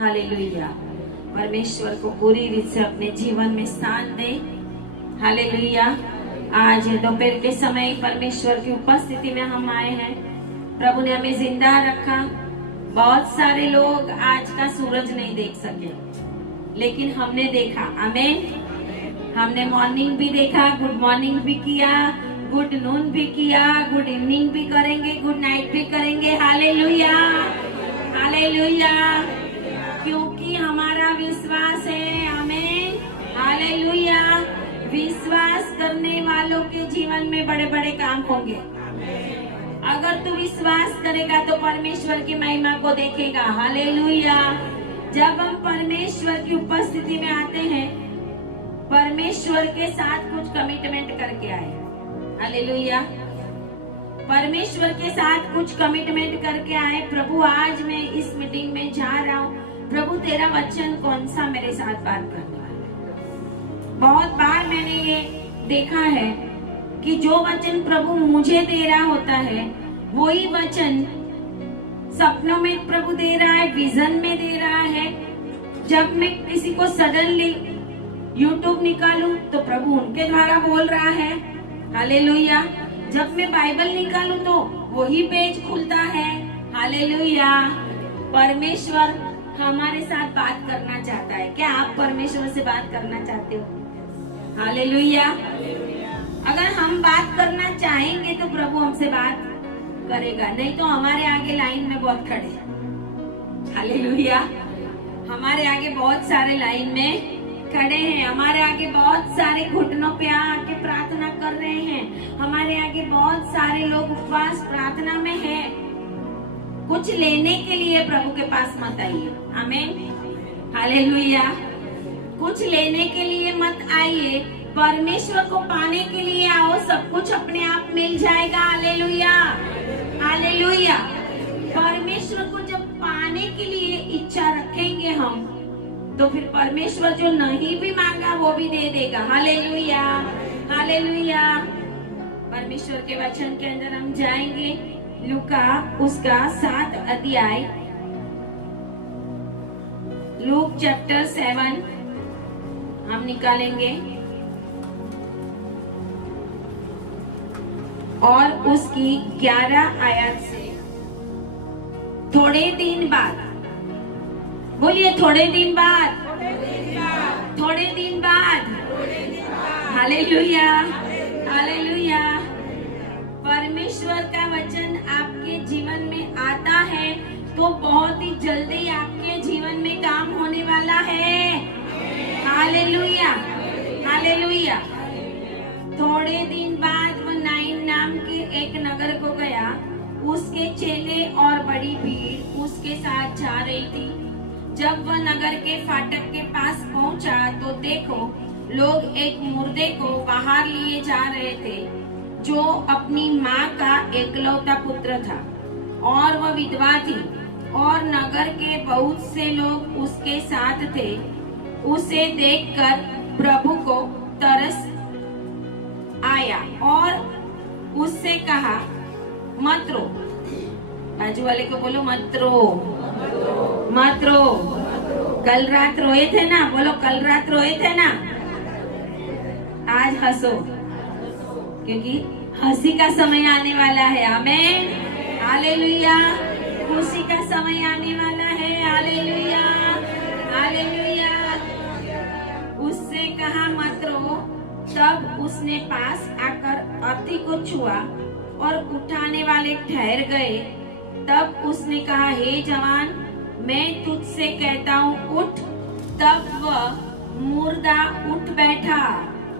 Hallelujah. परमेश्वर को पूरी रीत से अपने जीवन में स्थान दे। हालेलुया। आज दोपहर के समय परमेश्वर की उपस्थिति में हम आए हैं। प्रभु ने हमें जिंदा रखा। बहुत सारे लोग आज का सूरज नहीं देख सके, लेकिन हमने देखा। आमीन। हमने मॉर्निंग भी देखा, गुड मॉर्निंग भी किया, गुड नून भी किया, गुड इवनिंग भी करेंगे, गुड नाइट भी करेंगे। Hallelujah, hallelujah. क्योंकि हमारा विश्वास है। आमीन। हालेलुया। विश्वास करने वालों के जीवन में बड़े बड़े काम होंगे। अगर तू विश्वास करेगा तो परमेश्वर की महिमा को देखेगा। हालेलुया। जब हम परमेश्वर की उपस्थिति में आते हैं, परमेश्वर के साथ कुछ कमिटमेंट करके आए। हालेलुया। परमेश्वर के साथ कुछ कमिटमेंट करके आए। प्रभु, आज मैं इस मीटिंग में जा रहा हूँ। प्रभु, तेरा वचन कौन सा मेरे साथ बात करने वाला है। बहुत बार मैंने ये देखा है कि जो वचन प्रभु मुझे दे रहा होता है, वही वचन सपनों में प्रभु दे रहा है, विजन में दे रहा है। जब मैं किसी को सडनली यूट्यूब निकालूं तो प्रभु उनके द्वारा बोल रहा है। हालेलुया। जब मैं बाइबल निकालूं तो वही पेज खुलता है। हालेलुया। परमेश्वर हमारे साथ बात करना चाहता है। क्या आप परमेश्वर से बात करना चाहते हो? हालेलुया। अगर हम बात करना चाहेंगे तो प्रभु हमसे बात करेगा, नहीं तो हमारे आगे लाइन में बहुत खड़े हैं। हालेलुया। हमारे आगे बहुत सारे लाइन में खड़े हैं। हमारे आगे बहुत सारे घुटनों पे आके प्रार्थना कर रहे हैं। हमारे आगे बहुत सारे लोग उपवास प्रार्थना में हैं। कुछ लेने के लिए प्रभु के पास मत आइए। आमीन। हालेलुया। कुछ लेने के लिए मत आइए, परमेश्वर को पाने के लिए आओ। सब कुछ अपने आप मिल जाएगा। Hallelujah, hallelujah. परमेश्वर को जब पाने के लिए इच्छा रखेंगे हम, तो फिर परमेश्वर जो नहीं भी मांगा वो भी दे देगा। Hallelujah, hallelujah. परमेश्वर के वचन के अंदर हम जाएंगे। लूका उसका 7 अध्याय, लूक चैप्टर 7 हम निकालेंगे और उसकी 11 आयत से। थोड़े दिन बाद, बोलिए थोड़े दिन बाद, थोड़े दिन बाद। Hallelujah, hallelujah. परमेश्वर का वचन आपके जीवन में आता है तो बहुत ही जल्दी आपके जीवन में काम होने वाला है। Hallelujah, hallelujah. थोड़े दिन बाद वो नाइन नाम के एक नगर को गया। उसके चेले और बड़ी भीड़ उसके साथ जा रही थी। जब वह नगर के फाटक के पास पहुंचा तो देखो, लोग एक मुर्दे को बाहर लिए जा रहे थे, जो अपनी माँ का एकलौता पुत्र था और वह विधवा थी, और नगर के बहुत से लोग उसके साथ थे। उसे देखकर प्रभु को तरस आया और उससे कहा, मत रो। बाजू वाले को बोलो, मत रो, मत रो। कल रात रोए थे ना, बोलो कल रात रोए थे ना। आज हंसो, क्योंकि हंसी का समय आने वाला है। आमीन। हालेलुया। खुशी का समय आने वाला है। Hallelujah, hallelujah. उससे कहा, मत रो। तब उसने पास आकर अर्थी को छुआ और उठाने वाले ठहर गए। तब उसने कहा, हे जवान, मैं तुझसे कहता हूँ, उठ। तब वह मुर्दा उठ बैठा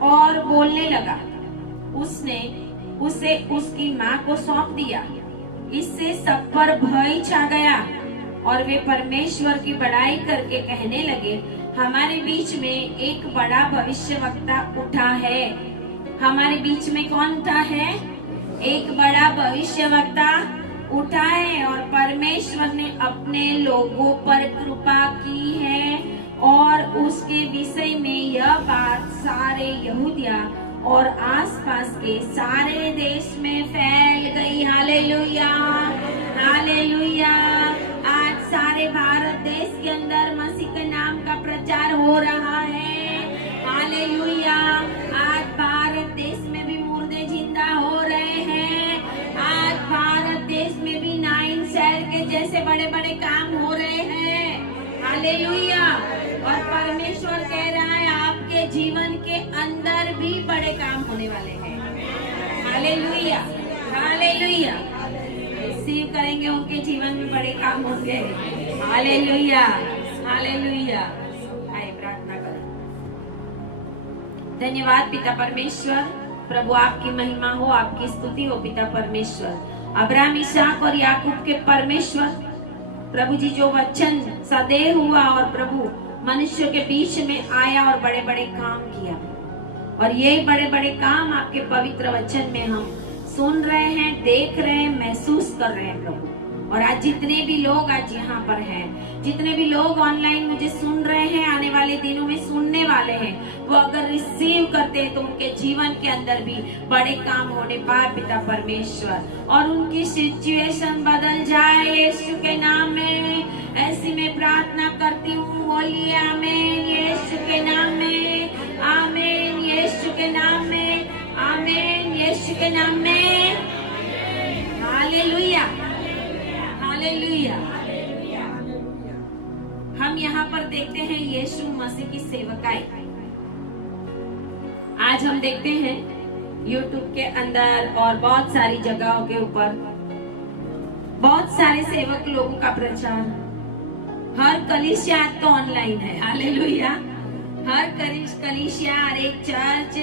और बोलने लगा। उसने उसे उसकी माँ को सौंप दिया। इससे सब पर भय छा गया और वे परमेश्वर की बड़ाई करके कहने लगे, हमारे बीच में एक बड़ा भविष्यवक्ता उठा है। हमारे बीच में कौन उठा है? एक बड़ा भविष्यवक्ता उठा है। और परमेश्वर ने अपने लोगों पर कृपा की है और उसके विषय में यह बात सारे यहूदिया और आसपास के सारे देश में फैल गई। Hallelujah, hallelujah. आज सारे भारत देश के अंदर मसीह के नाम का प्रचार हो रहा है। हालेलुया। आज भारत देश में भी मुर्दे जिंदा हो रहे हैं। आज भारत देश में भी 9 शहर के जैसे बड़े बड़े काम हो रहे हैं। हालेलुया। और परमेश्वर कह रहा है आपके जीवन के अंदर भी बड़े काम होने वाले हैं। हालेलुया। हालेलुया। रिसीव करेंगे, उनके जीवन में बड़े काम होंगे। हालेलुया। हालेलुया। आइए प्रार्थना करें। धन्यवाद पिता परमेश्वर, प्रभु आपकी महिमा हो, आपकी स्तुति हो पिता परमेश्वर। अब्राहम, इसहाक और याकूब के परमेश्वर प्रभु जी, जो वचन सदैव हुआ और प्रभु मनुष्य के बीच में आया और बड़े बड़े काम किया, और ये बड़े बड़े काम आपके पवित्र वचन में हम सुन रहे हैं, देख रहे हैं, महसूस कर रहे हैं प्रभु। और आज जितने भी लोग आज यहाँ पर हैं, जितने भी लोग ऑनलाइन मुझे सुन रहे हैं, आने वाले दिनों में सुनने वाले हैं, वो अगर रिसीव करते हैं तो उनके जीवन के अंदर भी बड़े काम होने पाए पिता परमेश्वर, और उनकी सिचुएशन बदल जाए यीशु के नाम में। ऐसी मैं प्रार्थना करती हूँ। बोलिए आमीन यीशु के नाम में, आमीन यीशु के नाम में, आमीन यीशु के नाम में। हालेलुया। हालेलुया। हम यहाँ पर देखते हैं यीशु मसीह की सेवकाई। आज हम देखते हैं YouTube के अंदर और बहुत सारी जगहों के ऊपर बहुत सारे सेवक लोगों का प्रचार। हर कलीसिया तो ऑनलाइन है। हालेलुया। हर कलीसिया, हर एक चर्च,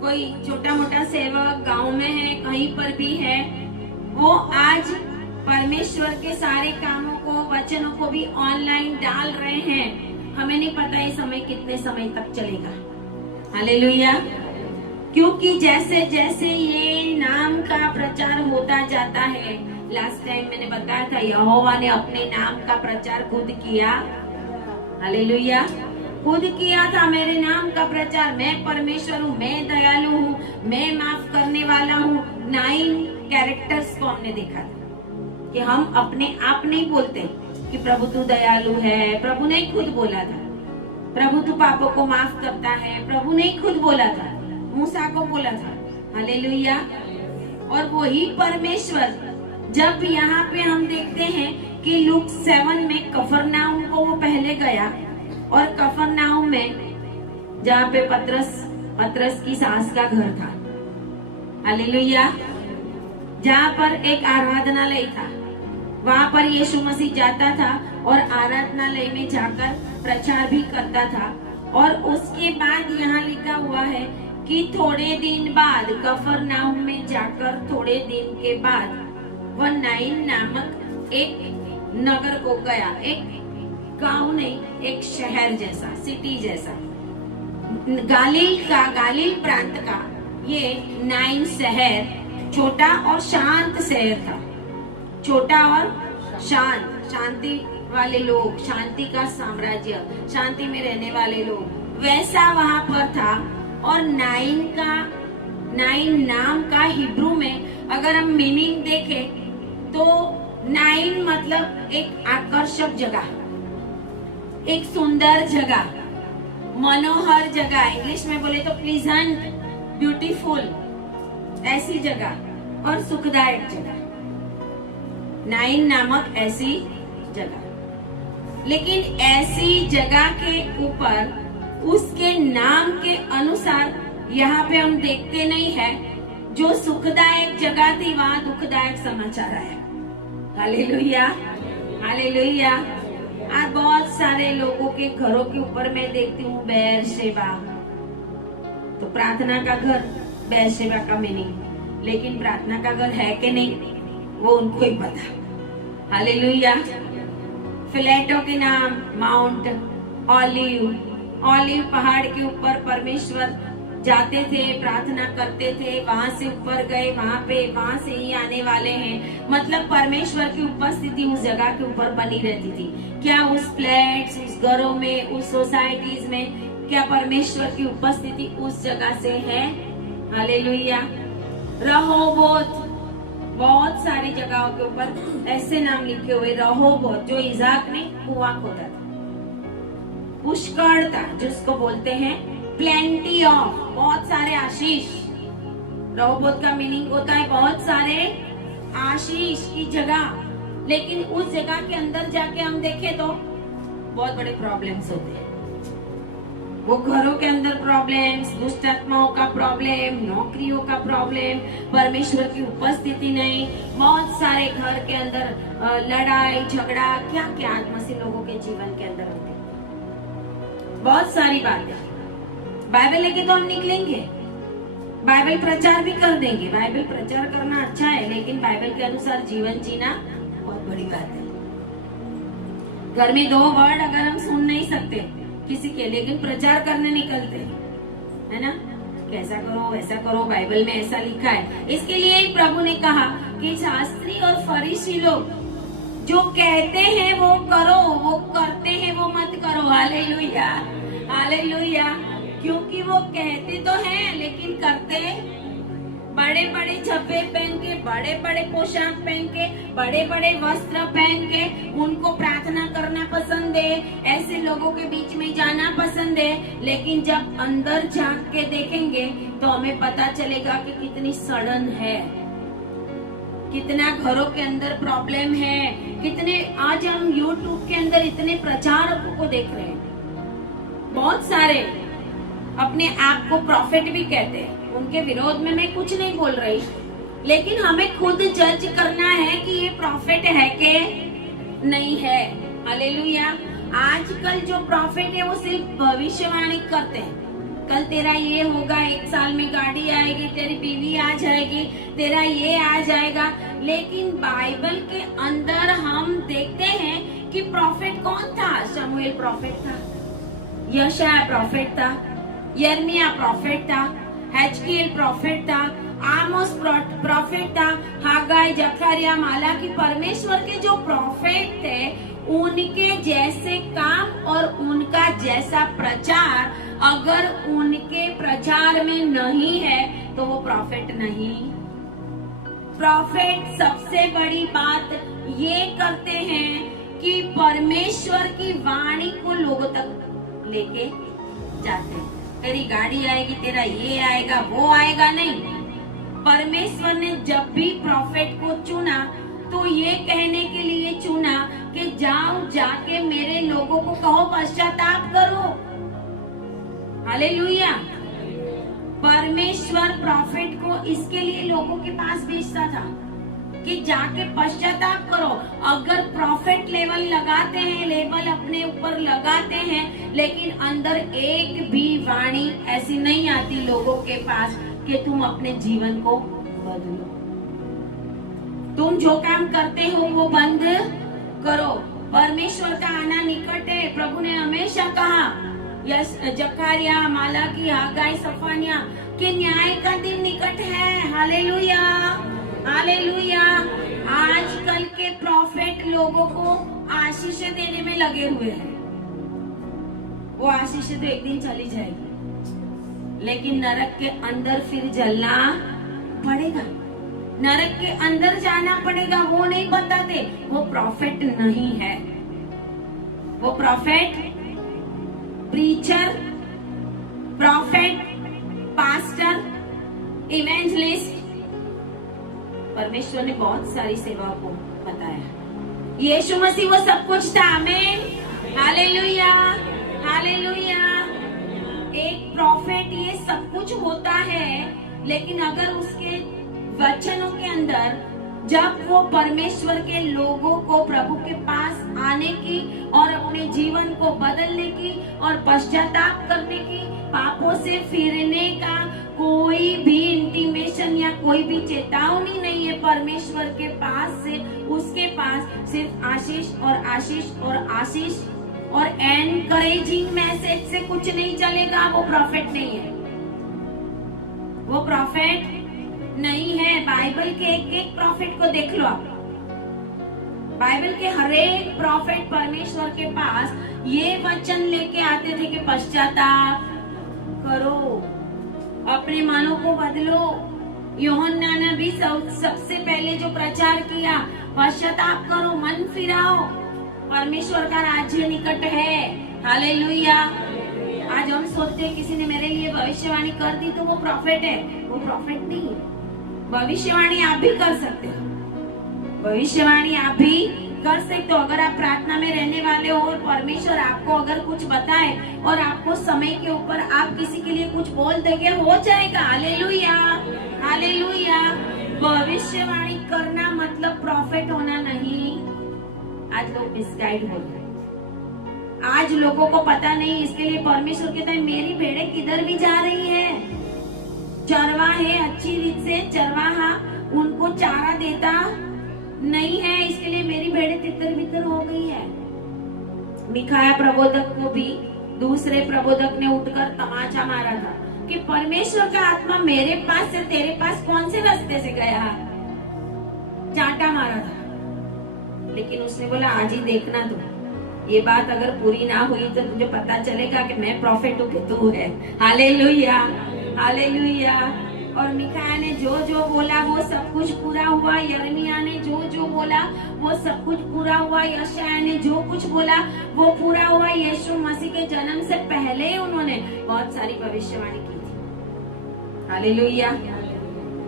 कोई छोटा मोटा सेवक गांव में है, कहीं पर भी है, वो आज परमेश्वर के सारे कामों को, वचनों को भी ऑनलाइन डाल रहे हैं। हमें नहीं पता ये समय कितने समय तक चलेगा। हालेलुया। क्योंकि जैसे जैसे ये नाम का प्रचार होता जाता है, लास्ट टाइम मैंने बताया था यहोवा ने अपने नाम का प्रचार खुद किया। हालेलुया। खुद किया था मेरे नाम का प्रचार। मैं परमेश्वर हूँ, मैं दयालु हूँ, मैं माफ करने वाला हूँ। 9 कैरेक्टर्स को हमने देखा था कि हम अपने आप नहीं बोलते कि प्रभु तू दयालु है। प्रभु ने खुद बोला था, प्रभु तू पापों को माफ करता है। प्रभु ने खुद बोला था, मूसा को बोला था। हालेलुया। और वही परमेश्वर जब यहाँ पे हम देखते हैं कि लूक 7 में कफरनाहूम को वो पहले गया, और कफरनाहूम में जहाँ पे पतरस की सास का घर था। हालेलुया। जहाँ पर एक आराधनालय था, वहाँ पर यीशु मसीह जाता था और आराधनालय में जाकर प्रचार भी करता था। और उसके बाद यहाँ लिखा हुआ है कि थोड़े दिन बाद, कफरनाहूम में जाकर थोड़े दिन के बाद वह नाइन नामक एक नगर को गया। एक गांव नहीं, एक शहर जैसा, सिटी जैसा, गालील प्रांत का ये नाइन शहर छोटा और शांत शहर था। छोटा और शांत, शांति वाले लोग, शांति का साम्राज्य, शांति में रहने वाले लोग, वैसा वहां पर था। और नाइन नाम का हिब्रू में अगर हम मीनिंग देखें तो नाइन मतलब एक आकर्षक जगह, एक सुंदर जगह, मनोहर जगह, इंग्लिश में बोले तो प्लीजेंट, ब्यूटीफुल, ऐसी जगह और सुखदायक जगह, नाइन नामक ऐसी जगह। लेकिन ऐसी जगह के ऊपर उसके नाम के अनुसार यहाँ पे हम देखते नहीं है, जो सुखदायक जगह थी वहाँ दुखदायक समाचार आया। Hallelujah, hallelujah. आज बहुत सारे लोगों के घरों के ऊपर मैं देखती हूँ बेरशेबा, तो प्रार्थना का घर, बेरशेबा का मीनिंग, लेकिन प्रार्थना का घर है कि नहीं वो उनको ही पता। हालेलुया। फ्लैटों के नाम माउंट ऑलिव पहाड़ के ऊपर परमेश्वर जाते थे, प्रार्थना करते थे, वहां से ऊपर गए, वहां से ही आने वाले हैं। मतलब परमेश्वर की उपस्थिति उस जगह के ऊपर बनी रहती थी। क्या उस फ्लैट्स, उस घरों में, उस सोसाइटीज में क्या परमेश्वर की उपस्थिति उस जगह से है? हालेलुया। रहोबोत बहुत सारी जगहों के ऊपर ऐसे नाम लिखे हुए, रहोबोत जो इजाक ने कुआं खोदा था, पुष्कलता जिसको बोलते हैं प्लेंटी ऑफ, बहुत सारे आशीष। रहोबोत का मीनिंग होता है बहुत सारे आशीष की जगह। लेकिन उस जगह के अंदर जाके हम देखें तो बहुत बड़े प्रॉब्लम्स होते हैं। वो घरों के अंदर प्रॉब्लम्स, दुष्ट आत्माओं का प्रॉब्लम, नौकरियों का प्रॉब्लम, परमेश्वर की उपस्थिति नहीं, बहुत सारे घर के अंदर लड़ाई झगड़ा, क्या क्या आत्मसीह लोगों के जीवन के अंदर होते हैं। बहुत सारी बातें। बाइबल लेके तो हम निकलेंगे, बाइबल प्रचार भी कर देंगे। बाइबल प्रचार करना अच्छा है, लेकिन बाइबल के अनुसार जीवन जीना बहुत बड़ी बात है। घर में 2 वर्ड अगर हम सुन नहीं सकते किसी के, लेकिन प्रचार करने निकलते है ना, कैसा करो वैसा करो, बाइबल में ऐसा लिखा है। इसके लिए प्रभु ने कहा कि शास्त्री और फरीसी लोग जो कहते हैं वो करो, वो करते हैं वो मत करो। Hallelujah, hallelujah. क्योंकि वो कहते तो हैं लेकिन करते बड़े बड़े झब्बे पहन के, बड़े बड़े पोशाक पहन के, बड़े बड़े वस्त्र पहन के उनको प्रार्थना करना पसंद है, ऐसे लोगों के बीच में जाना पसंद है। लेकिन जब अंदर झांक के देखेंगे तो हमें पता चलेगा कि कितनी सड़न है, कितना घरों के अंदर प्रॉब्लम है। कितने आज हम YouTube के अंदर इतने प्रचारकों को देख रहे हैं, बहुत सारे अपने आप को प्रॉफिट भी कहते हैं। उनके विरोध में मैं कुछ नहीं बोल रही, लेकिन हमें खुद जज करना है कि ये प्रॉफिट है कि नहीं है। हालेलुया। आजकल जो प्रॉफिट है वो सिर्फ भविष्यवाणी करते हैं, कल तेरा ये होगा, 1 साल में गाड़ी आएगी, तेरी बीवी आ जाएगी, तेरा ये आ जाएगा। लेकिन बाइबल के अंदर हम देखते हैं कि प्रॉफिट कौन था। शमूएल प्रॉफिट था, यशायाह प्रॉफिट था, यिर्मयाह प्रॉफिट था, हिजकियेल प्रॉफिट था, आमोस प्रॉफिट था, हागाई, जकरिया, मालाकी। परमेश्वर के जो प्रॉफिट थे उनके जैसे काम और उनका जैसा प्रचार अगर उनके प्रचार में नहीं है तो वो प्रॉफिट नहीं। प्रॉफिट सबसे बड़ी बात ये करते हैं कि परमेश्वर की वाणी को लोगों तक लेके जाते हैं। तेरी गाड़ी आएगी, तेरा ये आएगा, वो आएगा, नहीं। परमेश्वर ने जब भी प्रॉफिट को चुना तो ये कहने के लिए चुना कि जाओ जाके मेरे लोगों को कहो पश्चाताप करो। हालेलुया। परमेश्वर प्रॉफिट को इसके लिए लोगों के पास भेजता था कि जाके पश्चाताप करो। अगर प्रॉफिट लेवल लगाते हैं, लेवल अपने ऊपर लगाते हैं, लेकिन अंदर एक भी वाणी ऐसी नहीं आती लोगों के पास कि तुम अपने जीवन को बदलो, तुम जो काम करते हो वो बंद करो। परमेश्वर का आना निकट है। प्रभु ने हमेशा कहा, जकरिया, मालाकी, हागाई, सफानिया के न्याय का दिन निकट है। Hallelujah, hallelujah. आजकल के प्रॉफिट लोगों को आशीष देने में लगे हुए हैं। वो आशीष तो एक दिन चली जाएगी, लेकिन नरक के अंदर फिर जलना पड़ेगा, नरक के अंदर जाना पड़ेगा। वो नहीं बताते, वो प्रॉफिट नहीं है। वो profit, preacher, profit, pastor, evangelist, परमेश्वर ने बहुत सारी सेवाओं को बताया। यीशु मसीह वो सब कुछ था। आमीन, हालेलुया, हालेलुया। एक प्रॉफिट ये सब कुछ होता है, लेकिन अगर उसके वचनों के अंदर जब वो परमेश्वर के लोगों को प्रभु के पास आने की और अपने जीवन को बदलने की और पश्चाताप करने की, पापों से फिरने का कोई भी इंटीमेशन या कोई भी चेतावनी नहीं है परमेश्वर के पास से। उसके पास सिर्फ आशीष और आशीष और आशीष और एनकरेजिंग मैसेज से कुछ नहीं चलेगा। वो प्रॉफिट नहीं है, वो प्रॉफिट नहीं है। बाइबल के एक एक प्रॉफिट को देख लो आप। बाइबल के हर एक प्रॉफिट परमेश्वर के पास ये वचन लेके आते थे कि पश्चाताप करो, अपने मनों को बदलो, यूहन्ना ने भी सबसे पहले जो प्रचार किया, पश्चाताप करो, मन फिराओ, परमेश्वर का राज्य निकट है। हालेलुया। आज हम सोचते हैं किसी ने मेरे लिए भविष्यवाणी कर दी तो वो प्रॉफिट है। वो प्रॉफिट नहीं। भविष्यवाणी आप भी कर सकते हो, भविष्यवाणी आप भी कर सकते हो। अगर आप प्रार्थना में रहने वाले हो और परमेश्वर आपको अगर कुछ बताए और आपको समय के ऊपर आप किसी के लिए कुछ बोल देंगे, हो जाएगा। Hallelujah, hallelujah. भविष्यवाणी करना मतलब प्रॉफिट होना नहीं। आज लोग मिसगाइड हो गए, आज लोगों को पता नहीं, इसके लिए परमेश्वर कहता है मेरी भेड़ें किधर भी जा रही है, चरवाहे अच्छी रीत से चरवाहा उनको चारा देता नहीं है, इसके लिए मेरी भेड़ें तितर बितर हो गई है। मिकाया प्रबोधक को भी दूसरे प्रबोधक ने उठकर तमाचा मारा था कि परमेश्वर का आत्मा मेरे पास से तेरे पास कौन से रास्ते से गया, चाटा मारा था। लेकिन उसने बोला आज ही देखना तो, ये बात अगर पूरी ना हुई तो तुझे पता चलेगा कि मैं प्रॉफिट हूँ कि तू है। Hallelujah, hallelujah. और मिकाया ने जो जो बोला वो सब कुछ पूरा हुआ। यिर्मयाह ने जो जो बोला वो सब कुछ पूरा हुआ। यशायाह ने जो कुछ बोला वो पूरा हुआ। यीशु मसीह के जन्म से पहले ही उन्होंने बहुत सारी भविष्यवाणी की थी। हालेलुया।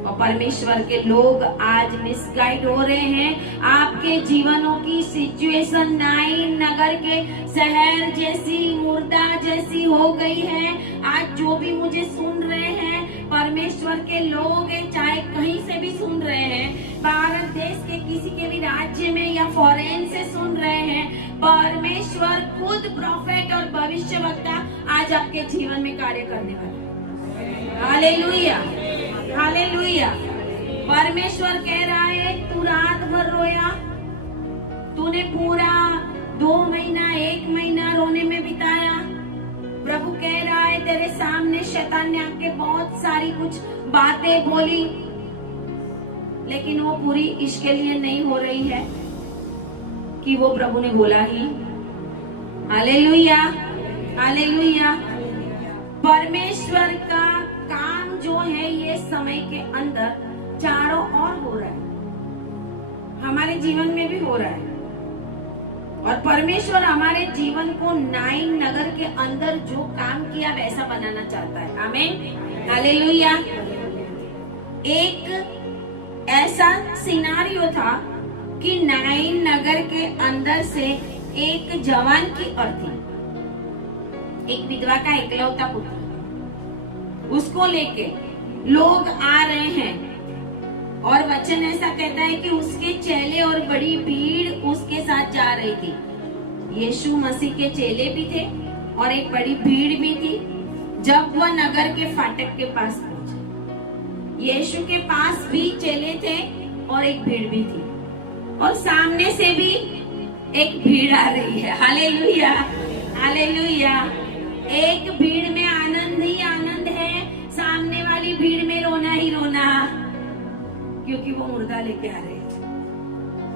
और परमेश्वर के लोग आज मिसगाइड हो रहे हैं। आपके जीवनों की सिचुएशन नाइन नगर के शहर जैसी, मुर्दा जैसी हो गई है। आज जो भी मुझे सुन रहे हैं, परमेश्वर के लोग हैं, चाहे कहीं से भी सुन रहे हैं, भारत देश के किसी के भी राज्य में या फॉरेन से सुन रहे हैं, परमेश्वर खुद प्रॉफिट और भविष्यवक्ता आज आपके जीवन में कार्य करने वाला है। Hallelujah, hallelujah. परमेश्वर कह रहा है तू रात भर रोया, तूने पूरा 2 महीना 1 महीना रोने में बिताया। प्रभु कह रहा है तेरे सामने शैतान ने आके बहुत सारी कुछ बातें बोली, लेकिन वो पूरी इसके लिए नहीं हो रही है कि वो प्रभु ने बोला ही। Hallelujah, hallelujah. परमेश्वर का काम जो है ये समय के अंदर चारों ओर हो रहा है, हमारे जीवन में भी हो रहा है। और परमेश्वर हमारे जीवन को नाइन नगर के अंदर जो काम किया वैसा बनाना चाहता है। आमीन, हालेलुया। एक ऐसा सिनारियो था कि नाइन नगर के अंदर से एक जवान की अर्थी, एक विधवा का इकलौता पुत्र, उसको लेके लोग आ रहे हैं। और वचन ऐसा कहता है कि उसके चेले और बड़ी भीड़ उसके साथ जा रही थी। यीशु मसीह के चेले भी थे और एक बड़ी भीड़ भी थी। जब वह नगर के फाटक के पास पहुंचे, यीशु के पास भी चेले थे और एक भीड़ भी थी, और सामने से भी एक भीड़ आ रही है। Hallelujah, hallelujah. एक भीड़ में आनंद ही आनंद है, सामने वाली भीड़ में रोना ही रोना, क्योंकि वो मुर्दा लेके आ रहे थे,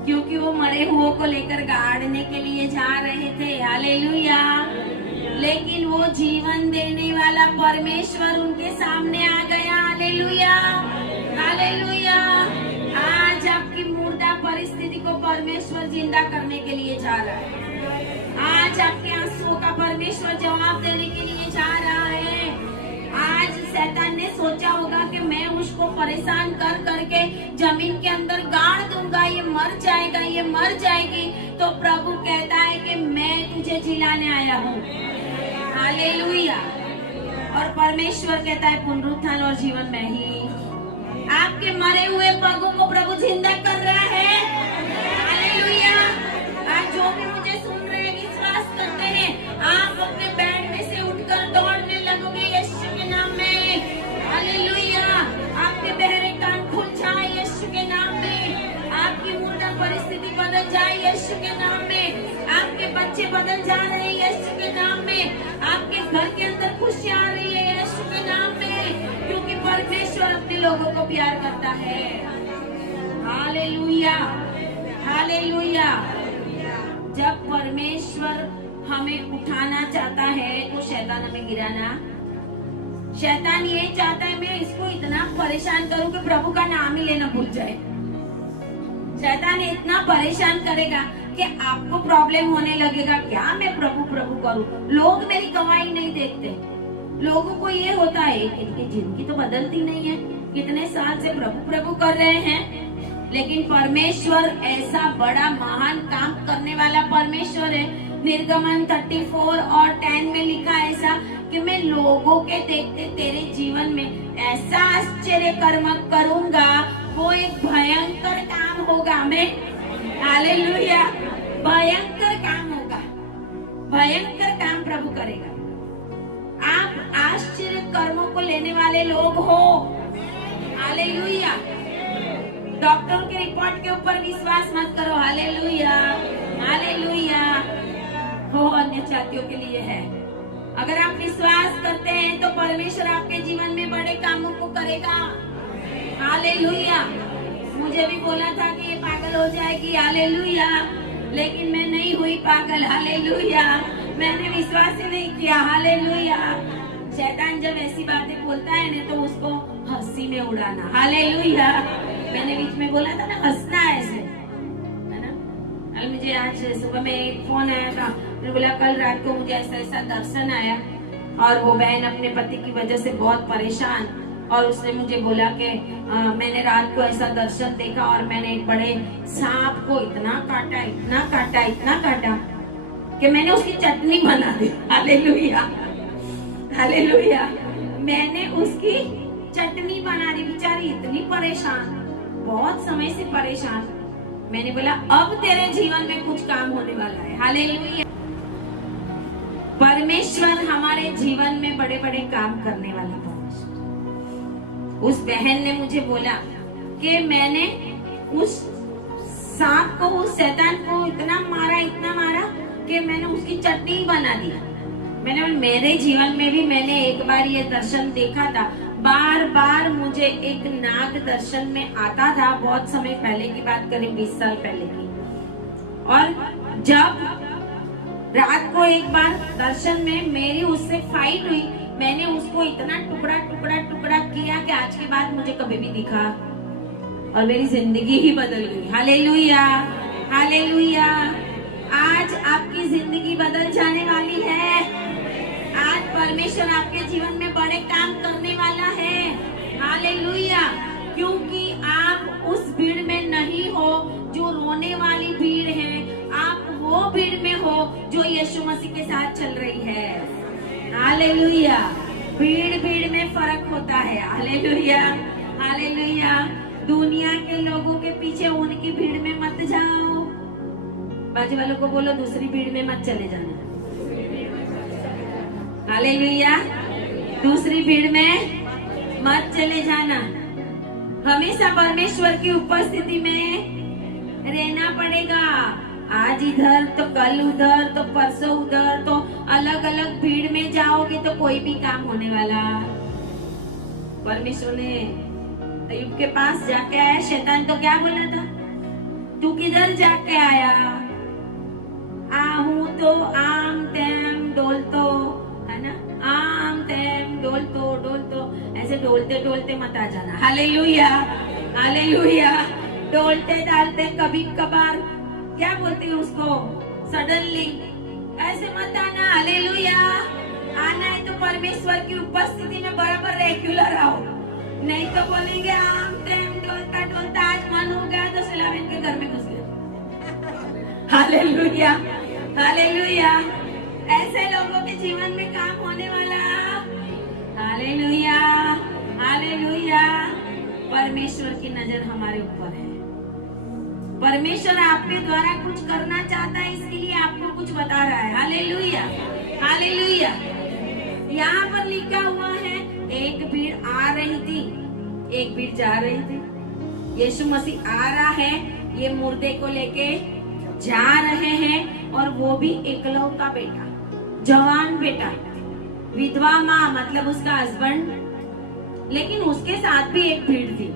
क्योंकि वो मरे हुओं को लेकर गाड़ने के लिए जा रहे थे। हालेलुया। लेकिन वो जीवन देने वाला परमेश्वर उनके सामने आ गया। Hallelujah, hallelujah. आज आपकी मुर्दा परिस्थिति को परमेश्वर जिंदा करने के लिए जा रहा है। आज आपके आंसुओं का परमेश्वर जवाब देने के लिए जा रहा है। आज शैतान ने सोचा होगा कि मैं उसको परेशान कर करके जमीन के अंदर गाड़ दूंगा, ये मर जाएगा, ये मर जाएगी। तो प्रभु कहता है कि मैं तुझे जिलाने आया हूँ। हालेलुया। और परमेश्वर कहता है पुनरुत्थान और जीवन में ही आपके मरे हुए पगों को प्रभु जिंदा कर रहा है। हालेलुया। आज जो भी मुझे सुन रहे हैं, विश्वास करते हैं, आप अपने बेड में से उठकर दौड़ने लगोगे यीशु के नाम में। हालेलुया। आपके बहरे कान खुल जाए यीशु के नाम में। आपकी मुर्दा परिस्थिति बदल जाए यीशु के नाम में। आपके बच्चे बदल जा रहे हैं यीशु के नाम में। आपके घर के अंदर खुशी आ रही है यीशु के नाम में, क्योंकि परमेश्वर अपने लोगों को प्यार करता है। Hallelujah, hallelujah. जब परमेश्वर हमें उठाना चाहता है तो शैतान हमें गिराना शैतान ये चाहता है मैं इसको इतना परेशान करूं कि प्रभु का नाम ही लेना भूल जाए। शैतान इतना परेशान करेगा कि आपको प्रॉब्लम होने लगेगा, क्या मैं प्रभु प्रभु करूं, लोग मेरी कमाई नहीं देखते। लोगों को ये होता है इनकी जिंदगी तो बदलती नहीं है, कितने साल से प्रभु प्रभु कर रहे हैं। लेकिन परमेश्वर ऐसा बड़ा महान काम करने वाला परमेश्वर है। निर्गमन 34 और 10 में लिखा ऐसा कि मैं लोगों के देखते तेरे जीवन में ऐसा आश्चर्य कर्म करूंगा, वो एक भयंकर काम होगा। मैं हालेलुया, भयंकर काम होगा, भयंकर काम प्रभु करेगा। आप आश्चर्य कर्मों को लेने वाले लोग हो। हालेलुया। डॉक्टरों के रिपोर्ट के ऊपर विश्वास मत करो। Hallelujah, hallelujah. हो अन्य जातियों के लिए है। अगर आप विश्वास करते हैं तो परमेश्वर आपके जीवन में बड़े कामों को करेगा। हालेलुया। मुझे भी बोला था कि ये पागल हो जाएगी, हालेलुया, लेकिन मैं नहीं हुई पागल। हालेलुया, मैंने विश्वास ही नहीं किया। हालेलुया। शैतान जब ऐसी बातें बोलता है ना तो उसको हंसी में उड़ाना। हालेलुया। मैंने बीच में बोला था ना, हंसना ऐसे, है ना। कल मुझे आज सुबह में एक फोन आया था, मैंने बोला कल रात को मुझे ऐसा ऐसा दर्शन आया और वो बहन अपने पति की वजह से बहुत परेशान, और उसने मुझे बोला कि मैंने रात को ऐसा दर्शन देखा और मैंने एक बड़े सांप को इतना काटा, इतना काटा, इतना काटा कि मैंने उसकी चटनी बना दी। Hallelujah, hallelujah. मैंने उसकी चटनी बना दी। बेचारी इतनी परेशान, बहुत समय से परेशान। मैंने बोला अब तेरे जीवन में कुछ काम होने वाला है। हालेलुया। परमेश्वर हमारे जीवन में बड़े बड़े काम करने वाला परमेश्वर। उस बहन ने मुझे बोला कि मैंने उस सांप को, उस शैतान को इतना मारा कि मैंने उसकी चटनी बना दी। मैंने बोला मेरे जीवन में भी मैंने एक बार ये दर्शन देखा था। बार बार मुझे एक नाग दर्शन में आता था, बहुत समय पहले की बात करें, 20 साल पहले की। और जब रात को एक बार दर्शन में मेरी उससे फाइट हुई, मैंने उसको इतना टुकड़ा टुकड़ा टुकड़ा किया कि आज के बाद मुझे कभी भी दिखा और मेरी जिंदगी ही बदल गई। Hallelujah, hallelujah. आज आपकी जिंदगी बदल जाने वाली है। आज परमेश्वर आपके जीवन में बड़े काम करने वाला है। हालेलुया। क्योंकि आप उस भीड़ में नहीं हो जो रोने वाली भीड़ है, आप वो भीड़ में हो जो यीशु मसीह के साथ चल रही है। हालेलुया। भीड़ में फर्क होता है। Hallelujah, hallelujah. दुनिया के लोगों के पीछे उनकी भीड़ में मत जाओ। बाजू वालों को बोलो दूसरी भीड़ में मत चले जाना। हालेलुया। दूसरी भीड़ में मत चले जाना। हमेशा परमेश्वर की उपस्थिति में रहना पड़ेगा। आज इधर तो कल उधर तो परसों उधर, तो अलग अलग भीड़ में जाओगे तो कोई भी काम होने वाला। परमेश्वर ने अय्यूब के पास जाके आया, शैतान तो क्या बोला था, तू किधर जाके आया, आहू तो आम तेम डोलतो, है ना, आम तेम डोलतो डोलतो, ऐसे डोलते डोलते मत आ जाना। Hallelujah, hallelujah. डोलते डालते कभी कभार क्या बोलते हैं उसको, सडनली ऐसे मत आना। हालेलुया। आना है तो परमेश्वर की उपस्थिति में बराबर रेगुलर आओ, नहीं तो बोलेंगे आम तेम डोलता डोलता आज मन हो गया तो सिलावेन के घर में घुस गया। Hallelujah, hallelujah. ऐसे लोगों के जीवन में काम होने वाला। Hallelujah, hallelujah. परमेश्वर की नजर हमारे ऊपर है। परमेश्वर आपके द्वारा कुछ करना चाहता है, इसके लिए आपको कुछ बता रहा है। Hallelujah, hallelujah. यहाँ पर लिखा हुआ है एक भीड़ आ रही थी, एक भीड़ जा रही थी। यीशु मसीह आ रहा है, ये मुर्दे को लेके जा रहे हैं, और वो भी एकलौता बेटा, जवान बेटा, विधवा माँ मतलब उसका हस्बैंड, लेकिन उसके साथ भी एक भीड़ थी,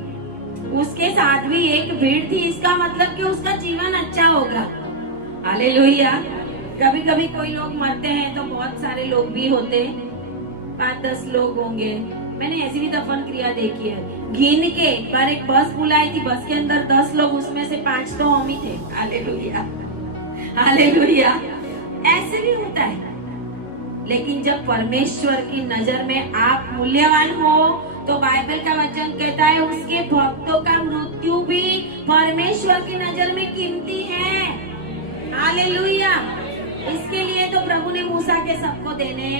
उसके साथ भी एक भीड़ थी। इसका मतलब कि उसका जीवन अच्छा होगा। हालेलुया। कभी कभी कोई लोग मरते हैं तो बहुत सारे लोग भी होते हैं, 5-10 लोग होंगे। मैंने ऐसी भी दफन क्रिया देखी है, गिन के एक बार एक बस बुलाई थी, बस के अंदर 10 लोग, उसमें से 5 तो हम ही थे। Hallelujah, hallelujah. ऐसे भी होता है, लेकिन जब परमेश्वर की नजर में आप मूल्यवान हो तो बाइबल का वचन कहता है उसके भक्तों का मृत्यु भी परमेश्वर की नजर में कीमती है। हालेलुया। इसके लिए तो प्रभु ने मूसा के सबको देने,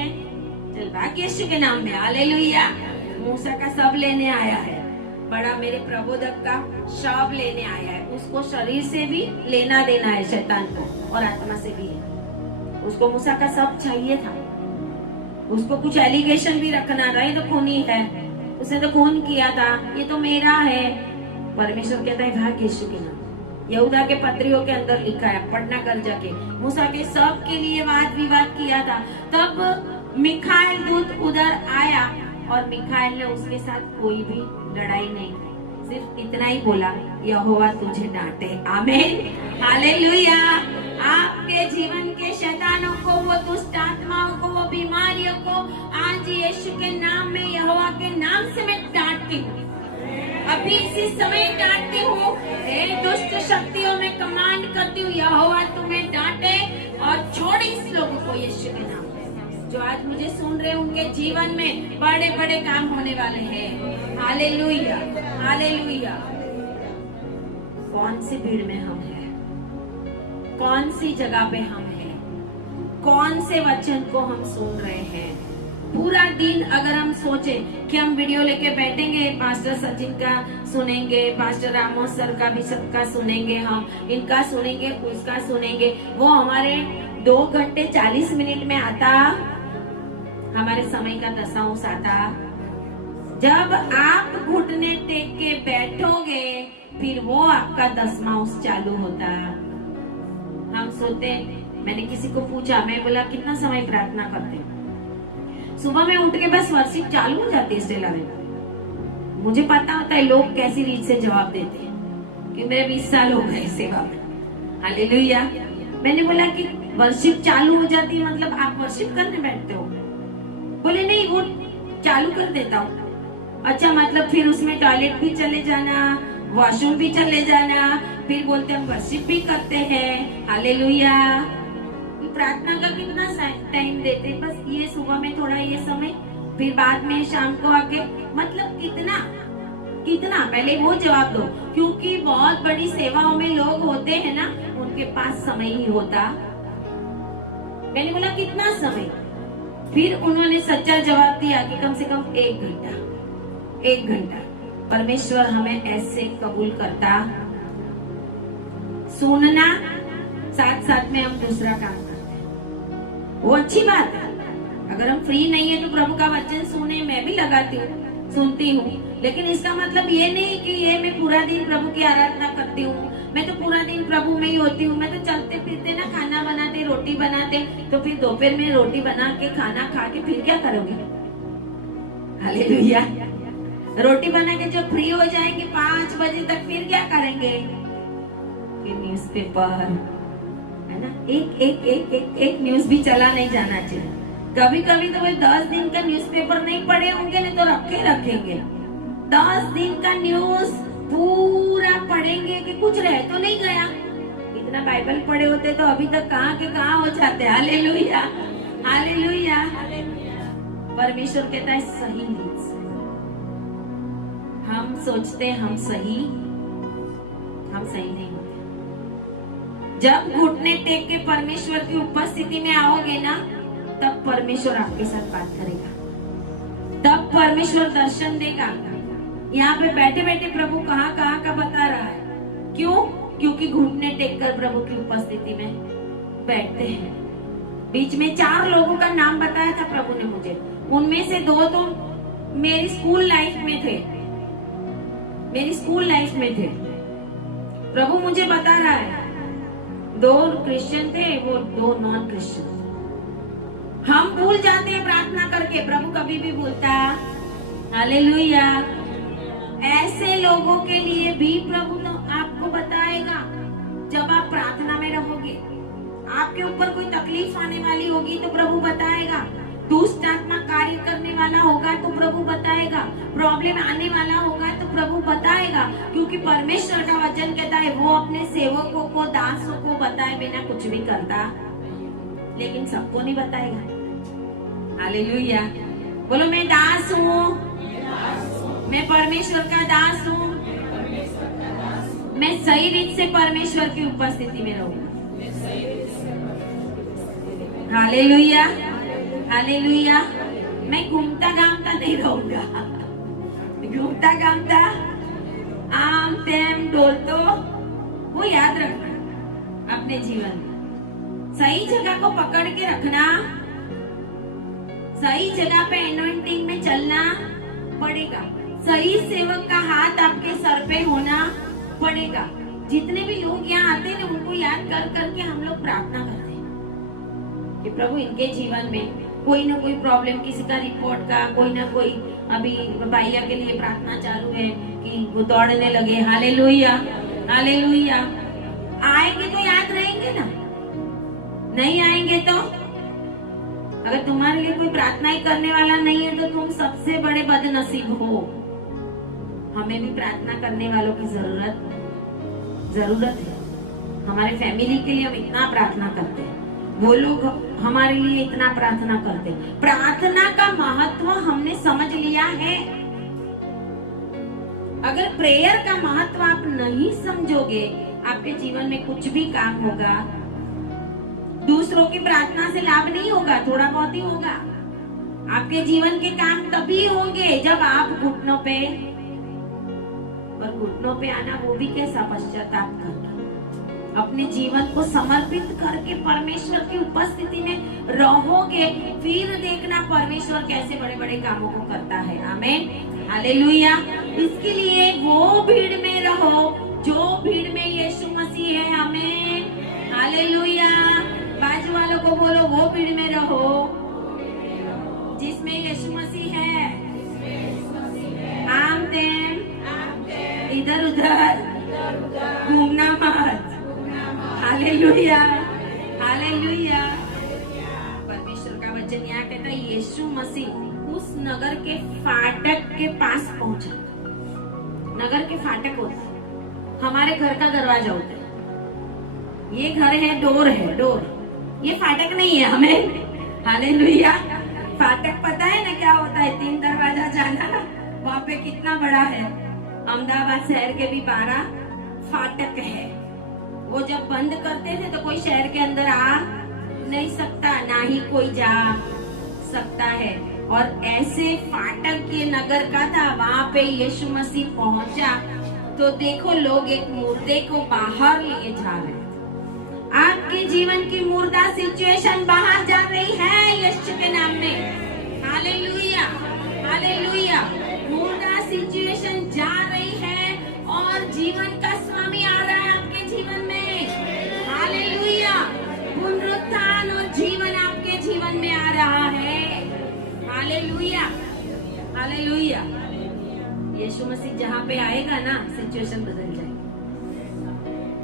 चल भाग्य यीशु के नाम में, हालेलुया। मूसा का सब लेने आया है, बड़ा मेरे प्रबोधक का शव लेने आया है। उसको शरीर से भी लेना देना है शैतान को, और आत्मा से भी है। उसको मूसा का सब चाहिए था। उसको कुछ एलिगेशन भी रखना था, ये तो खूनी है, उसने तो खून किया था, ये तो मेरा है। परमेश्वर कहता है भाग्य यीशु के नाम। यहूदा के पत्रियों के अंदर लिखा है, पढ़ना कर जाके। मूसा के सब के लिए वाद विवाद किया था। तब मिखाएल दूत उधर आया और मिखाएल ने उसके साथ कोई भी लड़ाई नहीं की, सिर्फ इतना ही बोला, यहोवा तुझे डांटे। आमीन, हालेलुया। आपके जीवन के शैतानों को, वो दुष्ट आत्माओं को, वो बीमारियों को आज यीशु के नाम में, यहोवा के नाम से मैं डांटती हूँ। अभी इसी समय डांटती हूँ। दुष्ट शक्तियों में कमांड करती हूँ, यहोवा तुम्हें डांटे और छोड़े इस लोगों को यीशु के नाम में। जो आज मुझे सुन रहे हैं उनके जीवन में बड़े बड़े काम होने वाले हैं। Hallelujah, hallelujah. कौन सी भीड़ में हम हैं, कौन सी जगह पे हम हैं, कौन से वचन को हम सुन रहे हैं। पूरा दिन अगर हम सोचे कि हम वीडियो लेके बैठेंगे, पास्टर सचिन का सुनेंगे, पास्टर रामोस सर का भी सबका सुनेंगे, हम इनका सुनेंगे, उसका सुनेंगे, वो हमारे 2 घंटे 40 मिनट में आता, हमारे समय का दशांश आता। जब आप घुटने टेक के बैठोगे फिर वो आपका दशमांश चालू होता। हम सोते, मैंने किसी को पूछा, मैं बोला कितना समय प्रार्थना करते हो? सुबह में उठ के बस वर्शिप चालू हो जाती है स्टेला में। मुझे पता होता है लोग कैसी रीत से जवाब देते हैं कि मेरे 20 साल हो गए सेवा में। हालेलुया। मैंने बोला कि वर्शिप चालू हो जाती है मतलब आप वर्शिप करने बैठते हो? बोले नहीं, वो चालू कर देता हूँ। अच्छा, मतलब फिर उसमें टॉयलेट भी चले जाना, वॉशरूम भी चले जाना, फिर बोलते हम वर्शिप भी करते हैं। हालेलुया। प्रार्थना का कितना टाइम देते, बस ये सुबह में थोड़ा ये समय, फिर बाद में शाम को आके, मतलब कितना कितना पहले वो जवाब दो, क्योंकि बहुत बड़ी सेवाओं में लोग होते हैं ना, उनके पास समय ही होता। मैंने बोला कितना समय? फिर उन्होंने सच्चा जवाब दिया कि कम से कम 1 घंटा। 1 घंटा। परमेश्वर हमें ऐसे कबूल करता, सुनना साथ साथ में हम दूसरा काम करते हैं, वो अच्छी बात है। अगर हम फ्री नहीं है तो प्रभु का वचन सुने, मैं भी लगाती हूँ, सुनती हूँ, लेकिन इसका मतलब ये नहीं कि ये मैं पूरा दिन प्रभु की आराधना करती हूँ, मैं तो पूरा दिन प्रभु में ही होती हूँ। मैं तो चलते फिरते ना खाना बनाते, रोटी बनाते, तो फिर दोपहर में रोटी बना के खाना खा के फिर क्या करोगे? हालेलुया। रोटी बना के जब फ्री हो जाएंगे 5 बजे तक, फिर क्या करेंगे? फिर न्यूज़पेपर, है ना, एक न्यूज भी चला नहीं जाना चाहिए। कभी कभी तो वे 10 दिन का न्यूज़पेपर नहीं पढ़े होंगे, नहीं तो रखेंगे 10 दिन का न्यूज पूरा पढ़ेंगे कि कुछ रह तो नहीं गया। इतना बाइबल पढ़े होते तो अभी तक कहाँ के कहाँ हो जाते। Hallelujah, hallelujah. परमेश्वर कहता है सही रीत से। हम सोचते हम सही नहीं होते। जब घुटने टेक के परमेश्वर की उपस्थिति में आओगे ना, तब परमेश्वर आपके साथ बात करेगा, तब परमेश्वर दर्शन देगा। यहाँ पे बैठे बैठे प्रभु कहाँ कहाँ का बता रहा है। क्यों? क्योंकि घुटने टेक कर प्रभु की उपस्थिति में बैठते हैं। बीच में 4 लोगों का नाम बताया था प्रभु ने मुझे, उनमें से 2 तो मेरी स्कूल लाइफ में थे। प्रभु मुझे बता रहा है 2 क्रिश्चियन थे, वो 2 नॉन क्रिश्चियन। हम भूल जाते हैं प्रार्थना करके, प्रभु कभी भी भूलता। हालेलुया। ऐसे लोगों के लिए भी प्रभु तो आपको बताएगा। जब आप प्रार्थना में रहोगे, आपके ऊपर कोई तकलीफ आने वाली होगी तो प्रभु बताएगा। दुष्ट आत्मा कार्य करने प्रॉब्लम आने वाला होगा तो प्रभु बताएगा, क्योंकि परमेश्वर का वचन कहता है वो अपने सेवकों को, दासों को बताए बिना कुछ भी करता, लेकिन सबको नहीं बताएगा। हालेलुया। बोलो मैं दास हूँ, मैं परमेश्वर का दास हूँ, मैं सही रीत से परमेश्वर की उपस्थिति में रहूंगा। Hallelujah, hallelujah. मैं घूमता घामता नहीं रहूंगा, घूमता घामता आम तेम डोल तो वो याद रखना अपने जीवन में। सही जगह को पकड़ के रखना, सही जगह पे एनॉइंटिंग में चलना पड़ेगा। सही सेवक का हाथ आपके सर पे होना पड़ेगा। जितने भी लोग यहाँ आते हैं उनको याद कर करके हम लोग प्रार्थना करते हैं कि प्रभु इनके जीवन में कोई ना कोई प्रॉब्लम, किसी का रिपोर्ट का, कोई ना कोई, अभी भैया के लिए प्रार्थना चालू है कि वो दौड़ने लगे। Hallelujah, hallelujah. आएंगे तो याद रहेंगे ना, नहीं आएंगे तो, अगर तुम्हारे लिए कोई प्रार्थना ही करने वाला नहीं है तो तुम सबसे बड़े बदनसीब हो। हमें भी प्रार्थना करने वालों की जरूरत है। हमारे फैमिली के लिए हम इतना प्रार्थना करते हैं, वो लोग हमारे लिए इतना प्रार्थना करते हैं। प्रार्थना का महत्व हमने समझ लिया है। अगर प्रेयर का महत्व आप नहीं समझोगे, आपके जीवन में कुछ भी काम होगा, दूसरों की प्रार्थना से लाभ नहीं होगा, थोड़ा बहुत ही होगा। आपके जीवन के काम तभी होंगे जब आप घुटनों पे, और घुटनों पे आना वो भी कैसा, पश्चाताप करके, अपने जीवन को समर्पित करके परमेश्वर की उपस्थिति में रहोगे, फिर देखना परमेश्वर कैसे बड़े बड़े कामों को करता है। आमीन, हालेलुया। इसके लिए वो भीड़ में रहो जो भीड़ में यीशु मसीह है। आमीन, हालेलुया। बाजू वालों को बोलो वो भीड़ में रहो जिसमें यीशु मसीह है। आम तेम इधर उधर घूमना मत। Hallelujah, hallelujah. परमेश्वर का वचन यहाँ कहता है यीशु मसीह उस नगर के फाटक के पास पहुंचा। नगर के फाटक होता है, हमारे घर का दरवाजा होता है। ये घर है, डोर है, डोर। ये फाटक नहीं है हमें। हालेलुया। फाटक पता है ना क्या होता है? 3 दरवाजा जाना, वहाँ पे कितना बड़ा है। अहमदाबाद शहर के भी 12 फाटक है। वो जब बंद करते थे तो कोई शहर के अंदर आ नहीं सकता, ना ही कोई जा सकता है। और ऐसे फाटक के नगर का था, वहाँ पे यीशु मसीह पहुंचा तो देखो लोग एक मुर्दे को बाहर लिए जा रहे हैं। आपके जीवन की मुर्दा सिचुएशन बाहर जा रही है यीशु के नाम में। Hallelujah, hallelujah. मुर्दा सिचुएशन जा रही है और जीवन का स्वामी आ रहा है आपके जीवन में। हालेलुया। पुनरुत्थान और जीवन आपके जीवन में आ रहा है। Hallelujah, hallelujah. यीशु मसीह जहाँ पे आएगा ना, सिचुएशन बदल जाएगी।